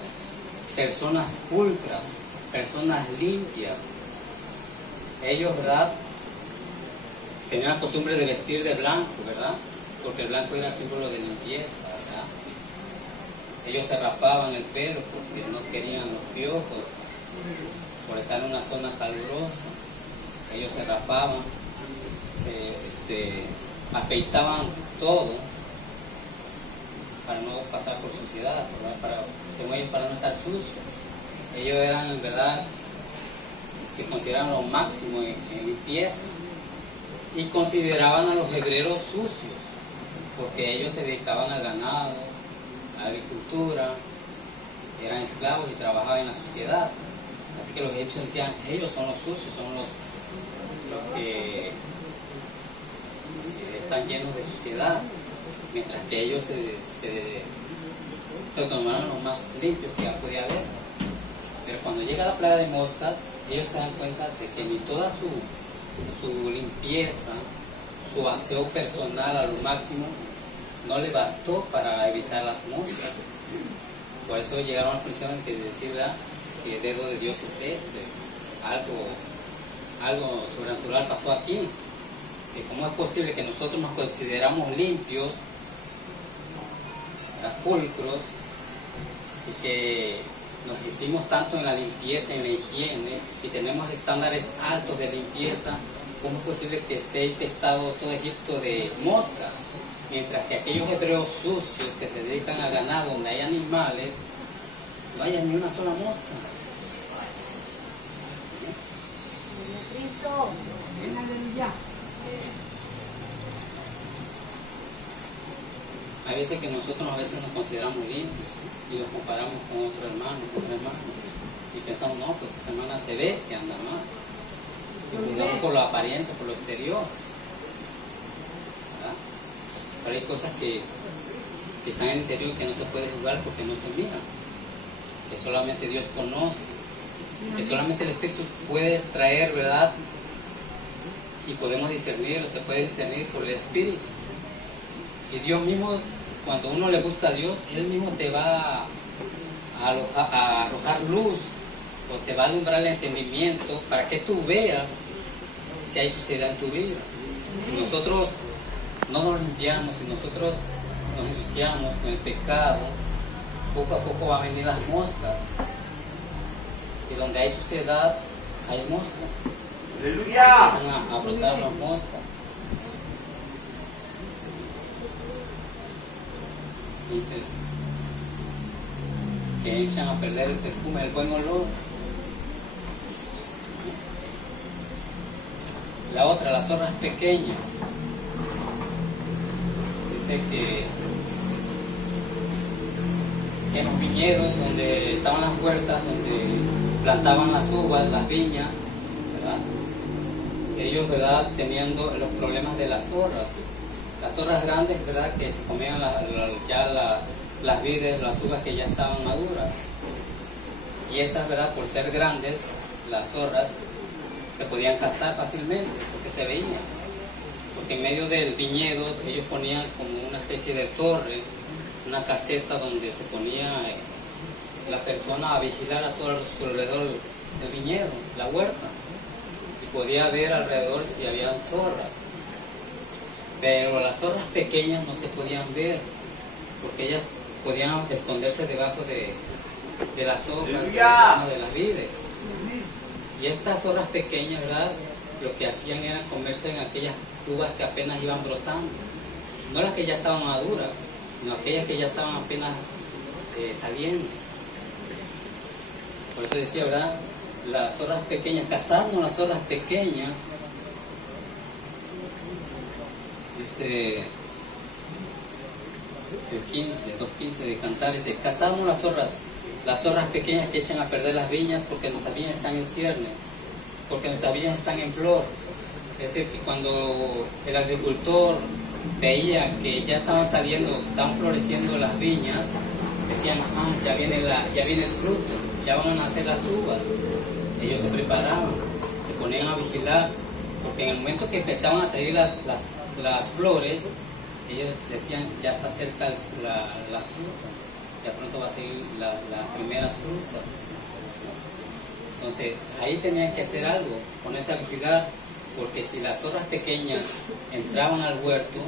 personas pulcras, personas limpias. Ellos, ¿verdad?, tenían la costumbre de vestir de blanco, ¿verdad?, porque el blanco era símbolo de limpieza, ¿verdad? Ellos se rapaban el pelo porque no querían los piojos, por estar en una zona calurosa. Ellos se rapaban, se afeitaban todo para no pasar por suciedad, según ellos, para no estar sucios. Ellos eran, en verdad, se consideraban lo máximo en limpieza, y consideraban a los hebreos sucios porque ellos se dedicaban al ganado, a la agricultura, eran esclavos y trabajaban en la sociedad. Así que los egipcios decían, ellos son los sucios, son los que están llenos de suciedad, mientras que ellos se tomaron los más limpios que podía haber. Pero cuando llega la plaga de moscas, ellos se dan cuenta de que ni toda su limpieza, su aseo personal a lo máximo, no le bastó para evitar las moscas. Por eso llegaron a la conclusión de decir, ¿verdad?, que el dedo de Dios es algo sobrenatural pasó aquí. Que cómo es posible que nosotros nos consideramos limpios, pulcros, y que nos hicimos tanto en la limpieza, en la higiene, y tenemos estándares altos de limpieza. ¿Cómo es posible que esté infestado todo Egipto de moscas? Mientras que aquellos hebreos sucios que se dedican al ganado, donde hay animales, no haya ni una sola mosca. Cristo. Hay veces que nosotros nos consideramos limpios y los comparamos con otro hermano, y pensamos, no, pues esa hermana se ve que anda mal. Y juzgamos por la apariencia, por lo exterior, ¿verdad? Pero hay cosas que están en el interior que no se puede juzgar porque no se miran, que solamente Dios conoce, que solamente el Espíritu puede extraer, ¿verdad? Y podemos discernir, o se puede discernir por el Espíritu. Y Dios mismo, cuando uno le gusta a Dios, Él mismo te va a arrojar luz, o te va a alumbrar el entendimiento para que tú veas si hay suciedad en tu vida. Si nosotros no nos limpiamos, si nosotros nos ensuciamos con el pecado, poco a poco van a venir las moscas. Y donde hay suciedad, hay moscas. ¡Aleluya! Empiezan a brotar las moscas. Entonces, que echan a perder el perfume, el buen olor. La otra, las zorras pequeñas. Dice que en los viñedos donde estaban las huertas, donde plantaban las uvas, las viñas, ¿verdad? Ellos, ¿verdad?, teniendo los problemas de las zorras. Las zorras grandes, ¿verdad?, que se comían las vides, las uvas que ya estaban maduras. Y esas, ¿verdad?, por ser grandes, las zorras se podían cazar fácilmente, porque se veían. Porque en medio del viñedo ellos ponían como una especie de torre, una caseta donde se ponía la persona a vigilar a todo su alrededor del viñedo, la huerta. Y podía ver alrededor si habían zorras. Pero las zorras pequeñas no se podían ver, porque ellas podían esconderse debajo de las hojas, de las vides. Y estas zorras pequeñas, ¿verdad?, lo que hacían era comerse en aquellas uvas que apenas iban brotando. No las que ya estaban maduras, sino aquellas que ya estaban apenas saliendo. Por eso decía, ¿verdad?, las zorras pequeñas, cazando las zorras pequeñas. Dice el 2.15 de Cantar, dice, cazamos las zorras pequeñas que echan a perder las viñas, porque nuestras viñas están en cierne, porque nuestras viñas están en flor. Es decir, que cuando el agricultor veía que ya estaban saliendo, estaban floreciendo las viñas, decían, ya viene el fruto, ya van a nacer las uvas. Ellos se preparaban, se ponían a vigilar, porque en el momento que empezaban a salir las flores, ellos decían, ya está cerca la fruta, ya pronto va a salir las primeras frutas. Entonces, ahí tenían que hacer algo, ponerse a vigilar, porque si las zorras pequeñas entraban al huerto,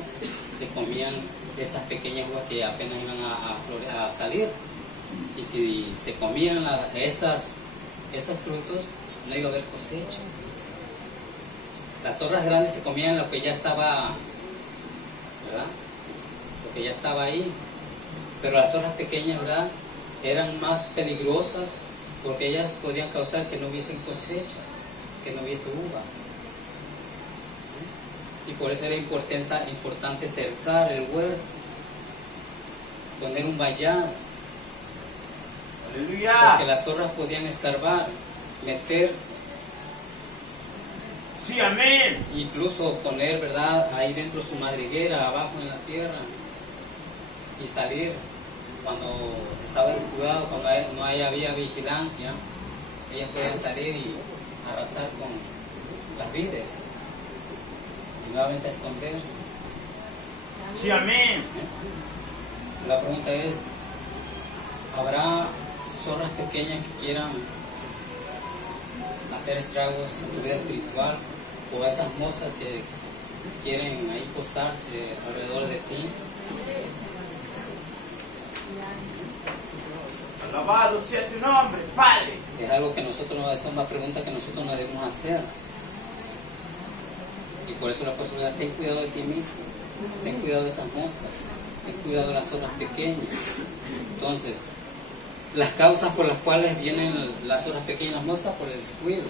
se comían esas pequeñas uvas que apenas iban a salir. Y si se comían esos frutos, no iba a haber cosecha. Las zorras grandes se comían lo que ya estaba, ¿verdad?, lo que ya estaba ahí. Pero las zorras pequeñas, ¿verdad?, eran más peligrosas, porque ellas podían causar que no hubiese cosecha, que no hubiese uvas. Y por eso era importante cercar el huerto, poner un vallado. Aleluya. Porque las zorras podían escarbar, meterse. Sí, amén. Incluso poner, ¿verdad?, ahí dentro su madriguera, abajo en la tierra, y salir cuando estaba descuidado, cuando no había vigilancia. Ellas podían salir y arrasar con las vides y nuevamente esconderse. Sí, amén. La pregunta es, ¿habrá zorras pequeñas que quieran hacer estragos en tu vida espiritual, o esas mozas que quieren ahí posarse alrededor de ti? Alabado sea tu nombre, Padre. Es algo que nosotros, esa es una pregunta que nosotros nos debemos hacer. Y por eso la persona, ten cuidado de ti mismo, ten cuidado de esas moscas, ten cuidado de las zorras pequeñas. Entonces, las causas por las cuales vienen las zorras pequeñas, las moscas, por el descuido,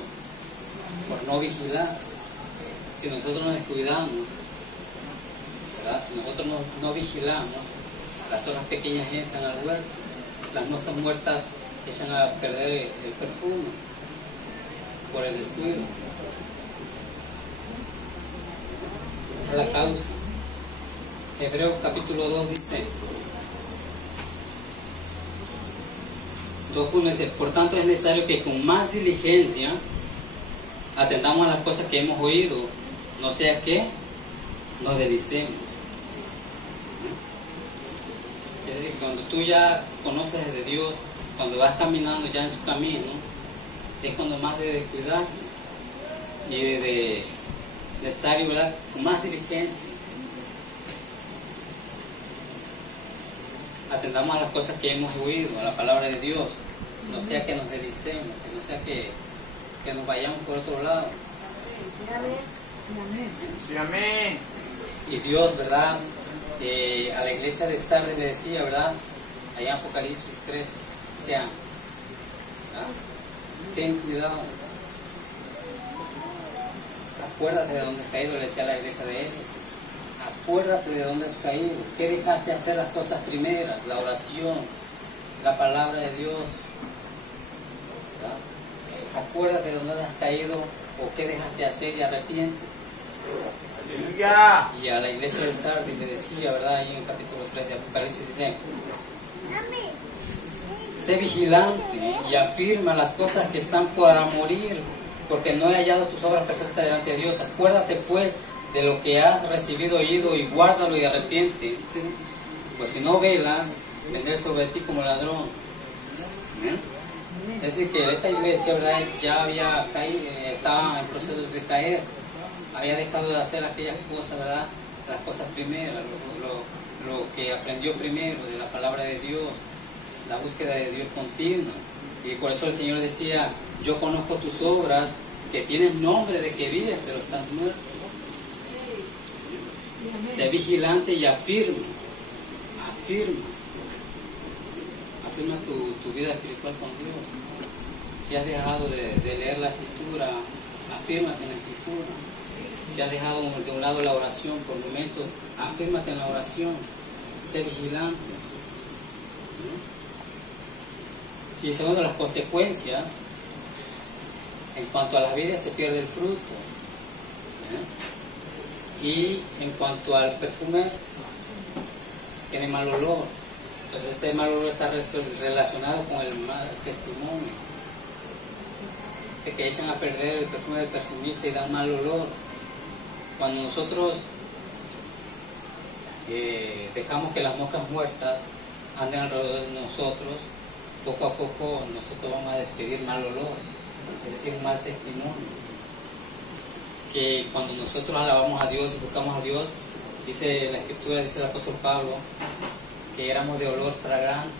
por no vigilar. Si nosotros nos descuidamos, ¿verdad?, si nosotros no vigilamos, las zorras pequeñas entran al huerto, las moscas muertas echan a perder el perfume por el descuido. Esa es la causa. Hebreos capítulo 2 dice, 2.1 dice, por tanto es necesario que con más diligencia atendamos a las cosas que hemos oído, no sea que nos deslicemos. Es decir, cuando tú ya conoces de Dios, cuando vas caminando ya en su camino, es cuando más debes cuidarte y de necesario, ¿verdad?, con más diligencia atendamos a las cosas que hemos oído, a la palabra de Dios, no sea que nos deslicemos, que no sea que nos vayamos por otro lado. Sí, amén. Y Dios, ¿verdad?, A la iglesia de Sardes le decía, ¿verdad? Allá en Apocalipsis 3, o sea, ten cuidado. Acuérdate de dónde has caído, le decía a la iglesia de Éfeso. Acuérdate de dónde has caído. ¿Qué dejaste de hacer las cosas primeras? La oración, la palabra de Dios. ¿Verdad? Acuérdate de dónde has caído o qué dejaste de hacer y arrepiente. Aleluya. Y a la iglesia de Sardis le decía, ¿verdad? Ahí en el capítulo 3 de Apocalipsis dice: sé vigilante y afirma las cosas que están para morir, porque no he hallado tus obras perfectas delante de Dios. Acuérdate pues de lo que has recibido, oído, y guárdalo y arrepiente. Pues si no velas, vendré sobre ti como ladrón. Es decir, que esta iglesia, ¿verdad?, ya había caído, estaba en proceso de caer. Había dejado de hacer aquellas cosas, ¿verdad?, las cosas primeras, lo que aprendió primero de la palabra de Dios, la búsqueda de Dios continua. Y por eso el Señor decía: yo conozco tus obras, que tienes nombre de que vives, pero estás muerto. Sé vigilante y afirma tu vida espiritual con Dios. Si has dejado de leer la Escritura, afírmate en la Escritura. Si has dejado de un lado la oración por momentos, afírmate en la oración. Sé vigilante. Y segundo, las consecuencias. En cuanto a las vidas, se pierde el fruto. Y en cuanto al perfume, tiene mal olor. Entonces este mal olor está relacionado con el mal testimonio. Dice que echan a perder el perfume del perfumista y dan mal olor. Cuando nosotros dejamos que las moscas muertas anden alrededor de nosotros, poco a poco nosotros vamos a despedir mal olor, es decir, un mal testimonio. Que cuando nosotros alabamos a Dios y buscamos a Dios, dice la Escritura, dice el apóstol Pablo, que éramos de olor fragante,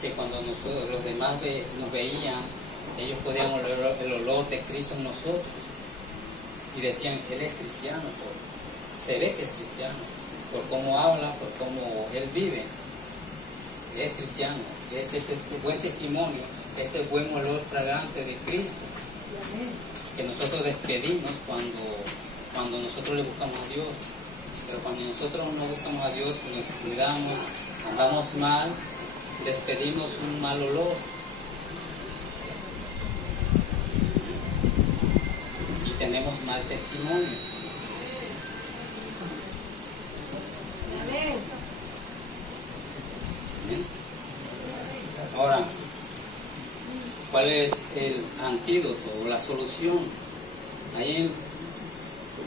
que cuando nosotros, los demás nos veían, ellos podían oler el olor de Cristo en nosotros, y decían: él es cristiano, se ve que es cristiano, por cómo habla, por cómo él vive, él es cristiano. Es ese buen testimonio, ese buen olor fragante de Cristo, que nosotros despedimos cuando nosotros le buscamos a Dios. Pero cuando nosotros no buscamos a Dios, nos cuidamos, andamos mal, despedimos un mal olor. Y tenemos mal testimonio. Ahora, ¿cuál es el antídoto o la solución? Ahí en el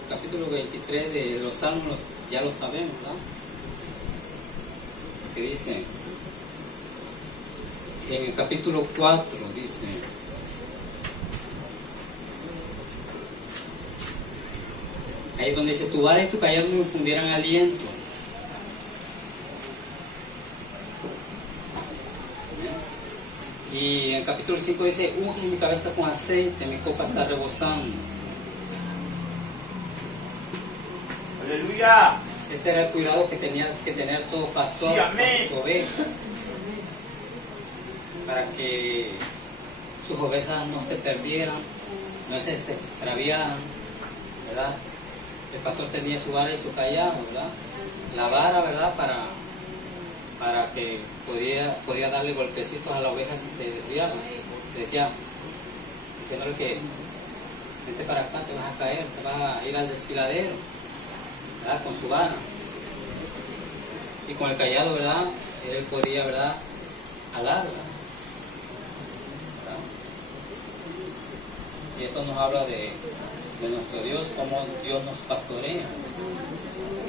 capítulo 23 de los Salmos ya lo sabemos, ¿no? Que dice, en el capítulo 4 dice: ahí donde dice: tu vara y tu callado me infundieran aliento. Y en el capítulo 5 dice: unge mi cabeza con aceite, mi copa está rebosando. Aleluya. Este era el cuidado que tenía que tener todo pastor con sus ovejas, para que sus ovejas no se perdieran, no se extraviaran, ¿verdad? El pastor tenía su vara y su callado, ¿verdad? La vara, ¿verdad? Para que podía darle golpecitos a la oveja si se desviaba. Le decía, diciéndole que vente para acá, te vas a caer, te vas a ir al desfiladero, ¿verdad? Con su vara. Y con el callado, ¿verdad? Él podía, ¿verdad?, alarla, ¿verdad? Y esto nos habla de nuestro Dios, cómo Dios nos pastorea.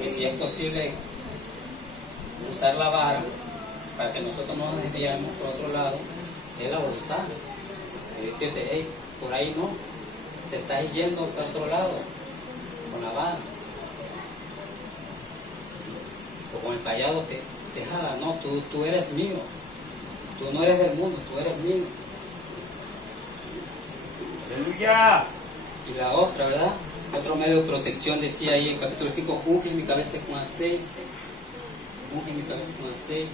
Que si es posible usar la vara para que nosotros no nos desviemos por otro lado, Él la va a usar. Y decirte: hey, por ahí no, te estás yendo por otro lado con la vara. O con el callado te jala: no, tú eres mío, tú no eres del mundo, tú eres mío. Aleluya. Y la otra, ¿verdad? Otro medio de protección decía ahí en capítulo 5, unge mi cabeza con aceite. Unge mi cabeza con aceite.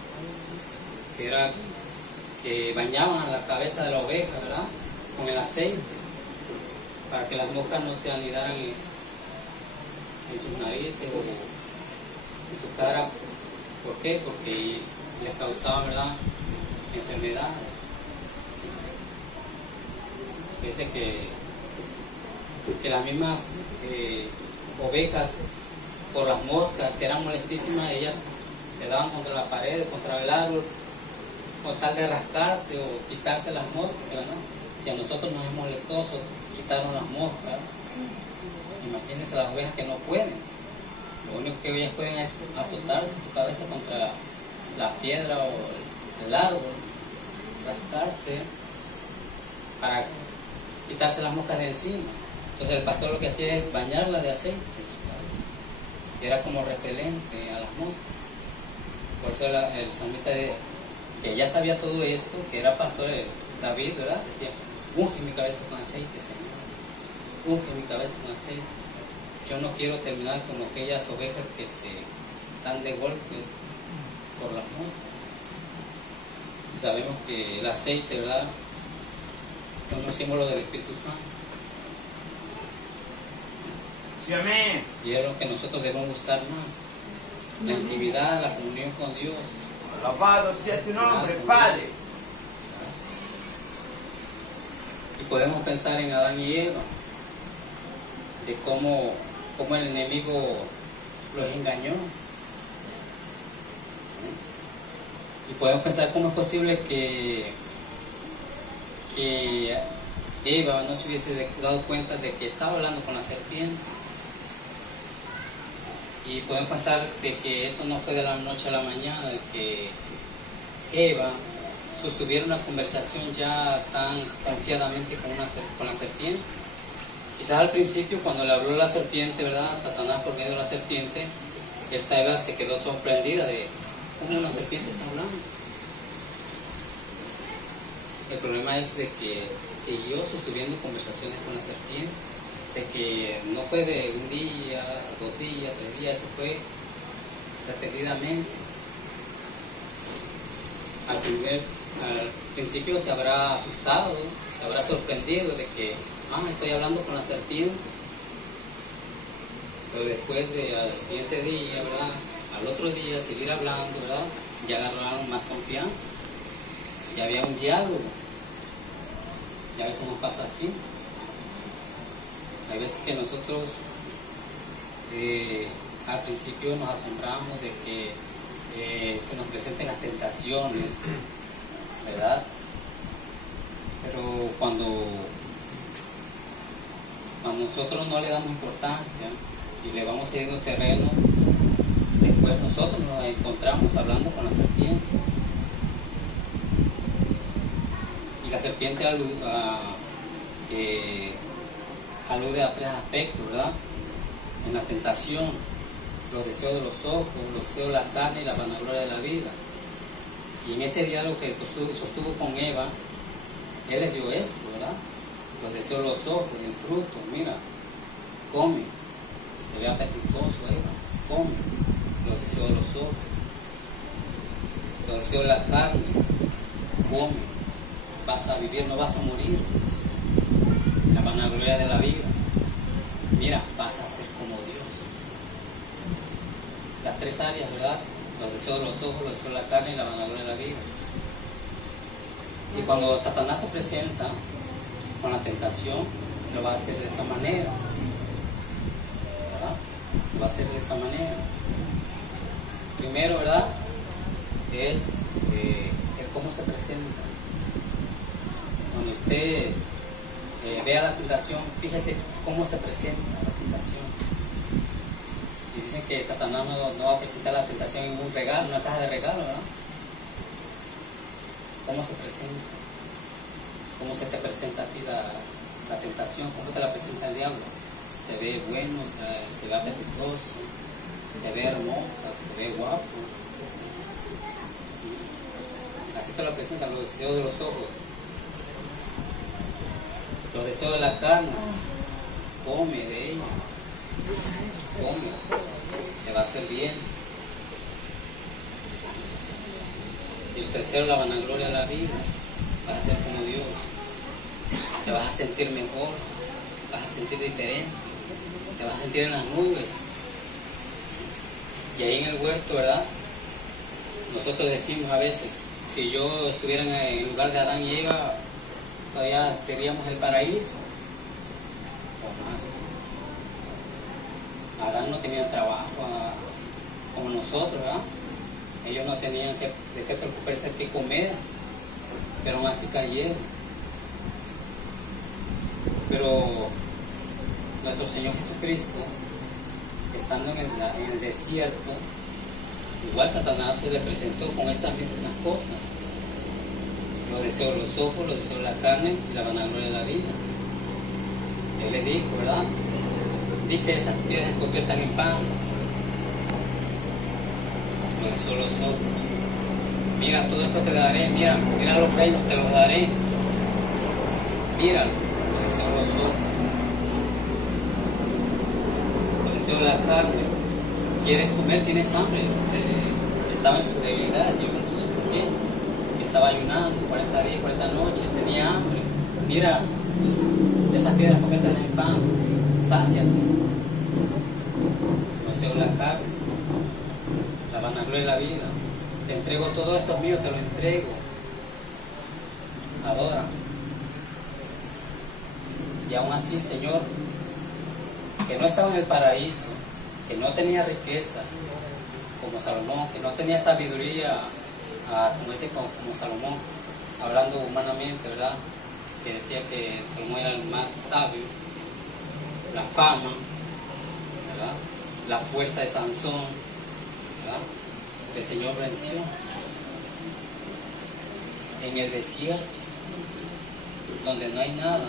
Que era que bañaban a la cabeza de la oveja, ¿verdad? Con el aceite. Para que las moscas no se anidaran en sus narices o en su cara. ¿Por qué? Porque les causaban, ¿verdad?, enfermedades. Dice que las mismas ovejas, por las moscas que eran molestísimas, ellas se daban contra la pared, contra el árbol, con tal de rascarse o quitarse las moscas, ¿no? Si a nosotros nos es molestoso quitaron las moscas, imagínense las ovejas que no pueden. Lo único que ellas pueden es azotarse su cabeza contra la piedra o el árbol, rascarse para quitarse las moscas de encima. Entonces el pastor lo que hacía es bañarla de aceite en su cabeza. Era como repelente a las moscas. Por eso el salmista, que ya sabía todo esto, que era pastor David, ¿verdad?, decía: unge mi cabeza con aceite, Señor. Unge mi cabeza con aceite. Yo no quiero terminar como aquellas ovejas que se dan de golpes por las moscas. Y sabemos que el aceite, ¿verdad?, es un símbolo del Espíritu Santo. Sí, amén. Y es lo que nosotros debemos buscar más. La intimidad, la comunión con Dios. Alabado sea tu nombre, Padre. Y podemos pensar en Adán y Eva, de cómo el enemigo los engañó. Y podemos pensar cómo es posible que Eva no se hubiese dado cuenta de que estaba hablando con la serpiente. Y podemos pensar de que esto no fue de la noche a la mañana, de que Eva sostuviera una conversación ya tan confiadamente con la serpiente. Quizás al principio, cuando le habló la serpiente, ¿verdad?, Satanás por medio de la serpiente, esta Eva se quedó sorprendida de cómo una serpiente está hablando. El problema es de que siguió sosteniendo conversaciones con la serpiente, de que no fue de un día, 2 días, 3 días, eso fue repetidamente. Al principio se habrá asustado, se habrá sorprendido de que, estoy hablando con la serpiente. Pero después al siguiente día, ¿verdad?, al otro día seguir hablando, ¿verdad?, ya agarraron más confianza, ya había un diálogo. Y a veces nos pasa así. Hay veces que nosotros al principio nos asombramos de que se nos presenten las tentaciones, ¿verdad? Pero cuando nosotros no le damos importancia y le vamos cediendo terreno, después nosotros nos encontramos hablando con la serpiente. Y la serpiente alude a 3 aspectos, ¿verdad? En la tentación: los deseos de los ojos, los deseos de la carne y la vanagloria de la vida. Y en ese diálogo que sostuvo con Eva, él les dio esto, ¿verdad? Los deseos de los ojos, el fruto, mira, come, se ve apetitoso, Eva, come. Los deseos de los ojos, los deseos de la carne, come, vas a vivir, no vas a morir. La vanagloria de la vida, mira, vas a ser como Dios. Las 3 áreas, ¿verdad? Los deseos de los ojos, los deseos de la carne y la vanagloria de la vida. Y cuando Satanás se presenta con la tentación, lo va a hacer de esa manera, ¿verdad? Lo va a hacer de esta manera. Primero, ¿verdad?, es el cómo se presenta. Cuando usted vea la tentación, fíjese cómo se presenta la tentación. Y dicen que Satanás no va a presentar la tentación en un regalo, en una caja de regalo, ¿verdad? ¿Cómo se presenta? ¿Cómo se te presenta a ti la tentación? ¿Cómo te la presenta el diablo? Se ve bueno, se ve apetitoso, se ve hermosa, se ve guapo. Así te lo presenta, los deseos de los ojos. Los deseos de la carne, come de ella, come, te va a hacer bien. Y el tercero, la vanagloria de la vida, vas a ser como Dios, te vas a sentir mejor, vas a sentir diferente, te vas a sentir en las nubes. Y ahí en el huerto, ¿verdad? Nosotros decimos a veces, si yo estuviera en el lugar de Adán y Eva, todavía seríamos el paraíso o más. Adán no tenía trabajo como nosotros, ¿verdad? Ellos no tenían de qué preocuparse de qué comer, pero aún así cayeron. Pero nuestro Señor Jesucristo, estando en el desierto, igual Satanás se le presentó con estas mismas cosas: los deseos de los ojos, los deseos de la carne y la vanagloria de la vida. Él le dijo, ¿verdad? Di que esas piedras se conviertan en pan. Los deseos de los ojos. Mira, todo esto te daré, mira los reinos, te los daré. Mira, los deseos de los ojos. Los deseos de la carne. ¿Quieres comer? ¿Tienes hambre? Estaba en su debilidad el Señor Jesús. ¿Por qué? Estaba ayunando 40 días, 40 noches, tenía hambre. Mira, esas piedras convierten en pan, sáciate. No deseo la carne, la vanagloria de la vida. Te entrego todo esto mío, te lo entrego. Adora. Y aún así, Señor, que no estaba en el paraíso, que no tenía riqueza como Salomón, que no tenía sabiduría, como Salomón, hablando humanamente, ¿verdad? Que decía que Salomón era el más sabio, la fama, ¿verdad? La fuerza de Sansón, ¿verdad? El Señor venció en el desierto, donde no hay nada,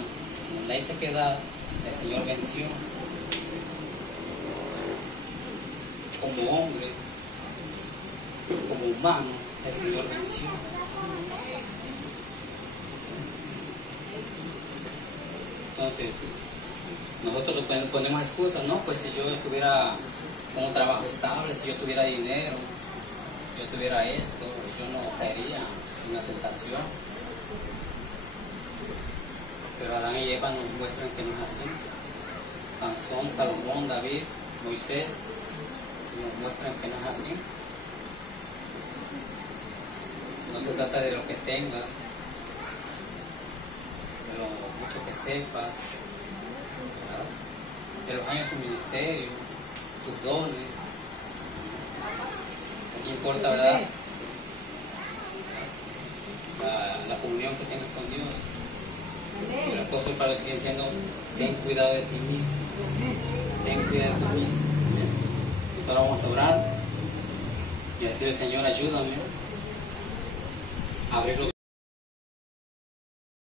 donde hay sequedad. El Señor venció como hombre, como humano. El Señor venció. Entonces, nosotros ponemos excusas, ¿no? Pues si yo estuviera con un trabajo estable, si yo tuviera dinero, si yo tuviera esto, yo no caería en la tentación. Pero Adán y Eva nos muestran que no es así. Sansón, Salomón, David, Moisés, nos muestran que no es así. No se trata de lo que tengas, de lo mucho que sepas, ¿verdad? De los años de tu ministerio, tus dones. No importa, ¿verdad? La comunión que tengas con Dios. Y el apóstol Pablo sigue diciendo: ten cuidado de ti mismo, ten cuidado de ti mismo. Y ahora vamos a orar y a decirle: Señor, ayúdame a abrir los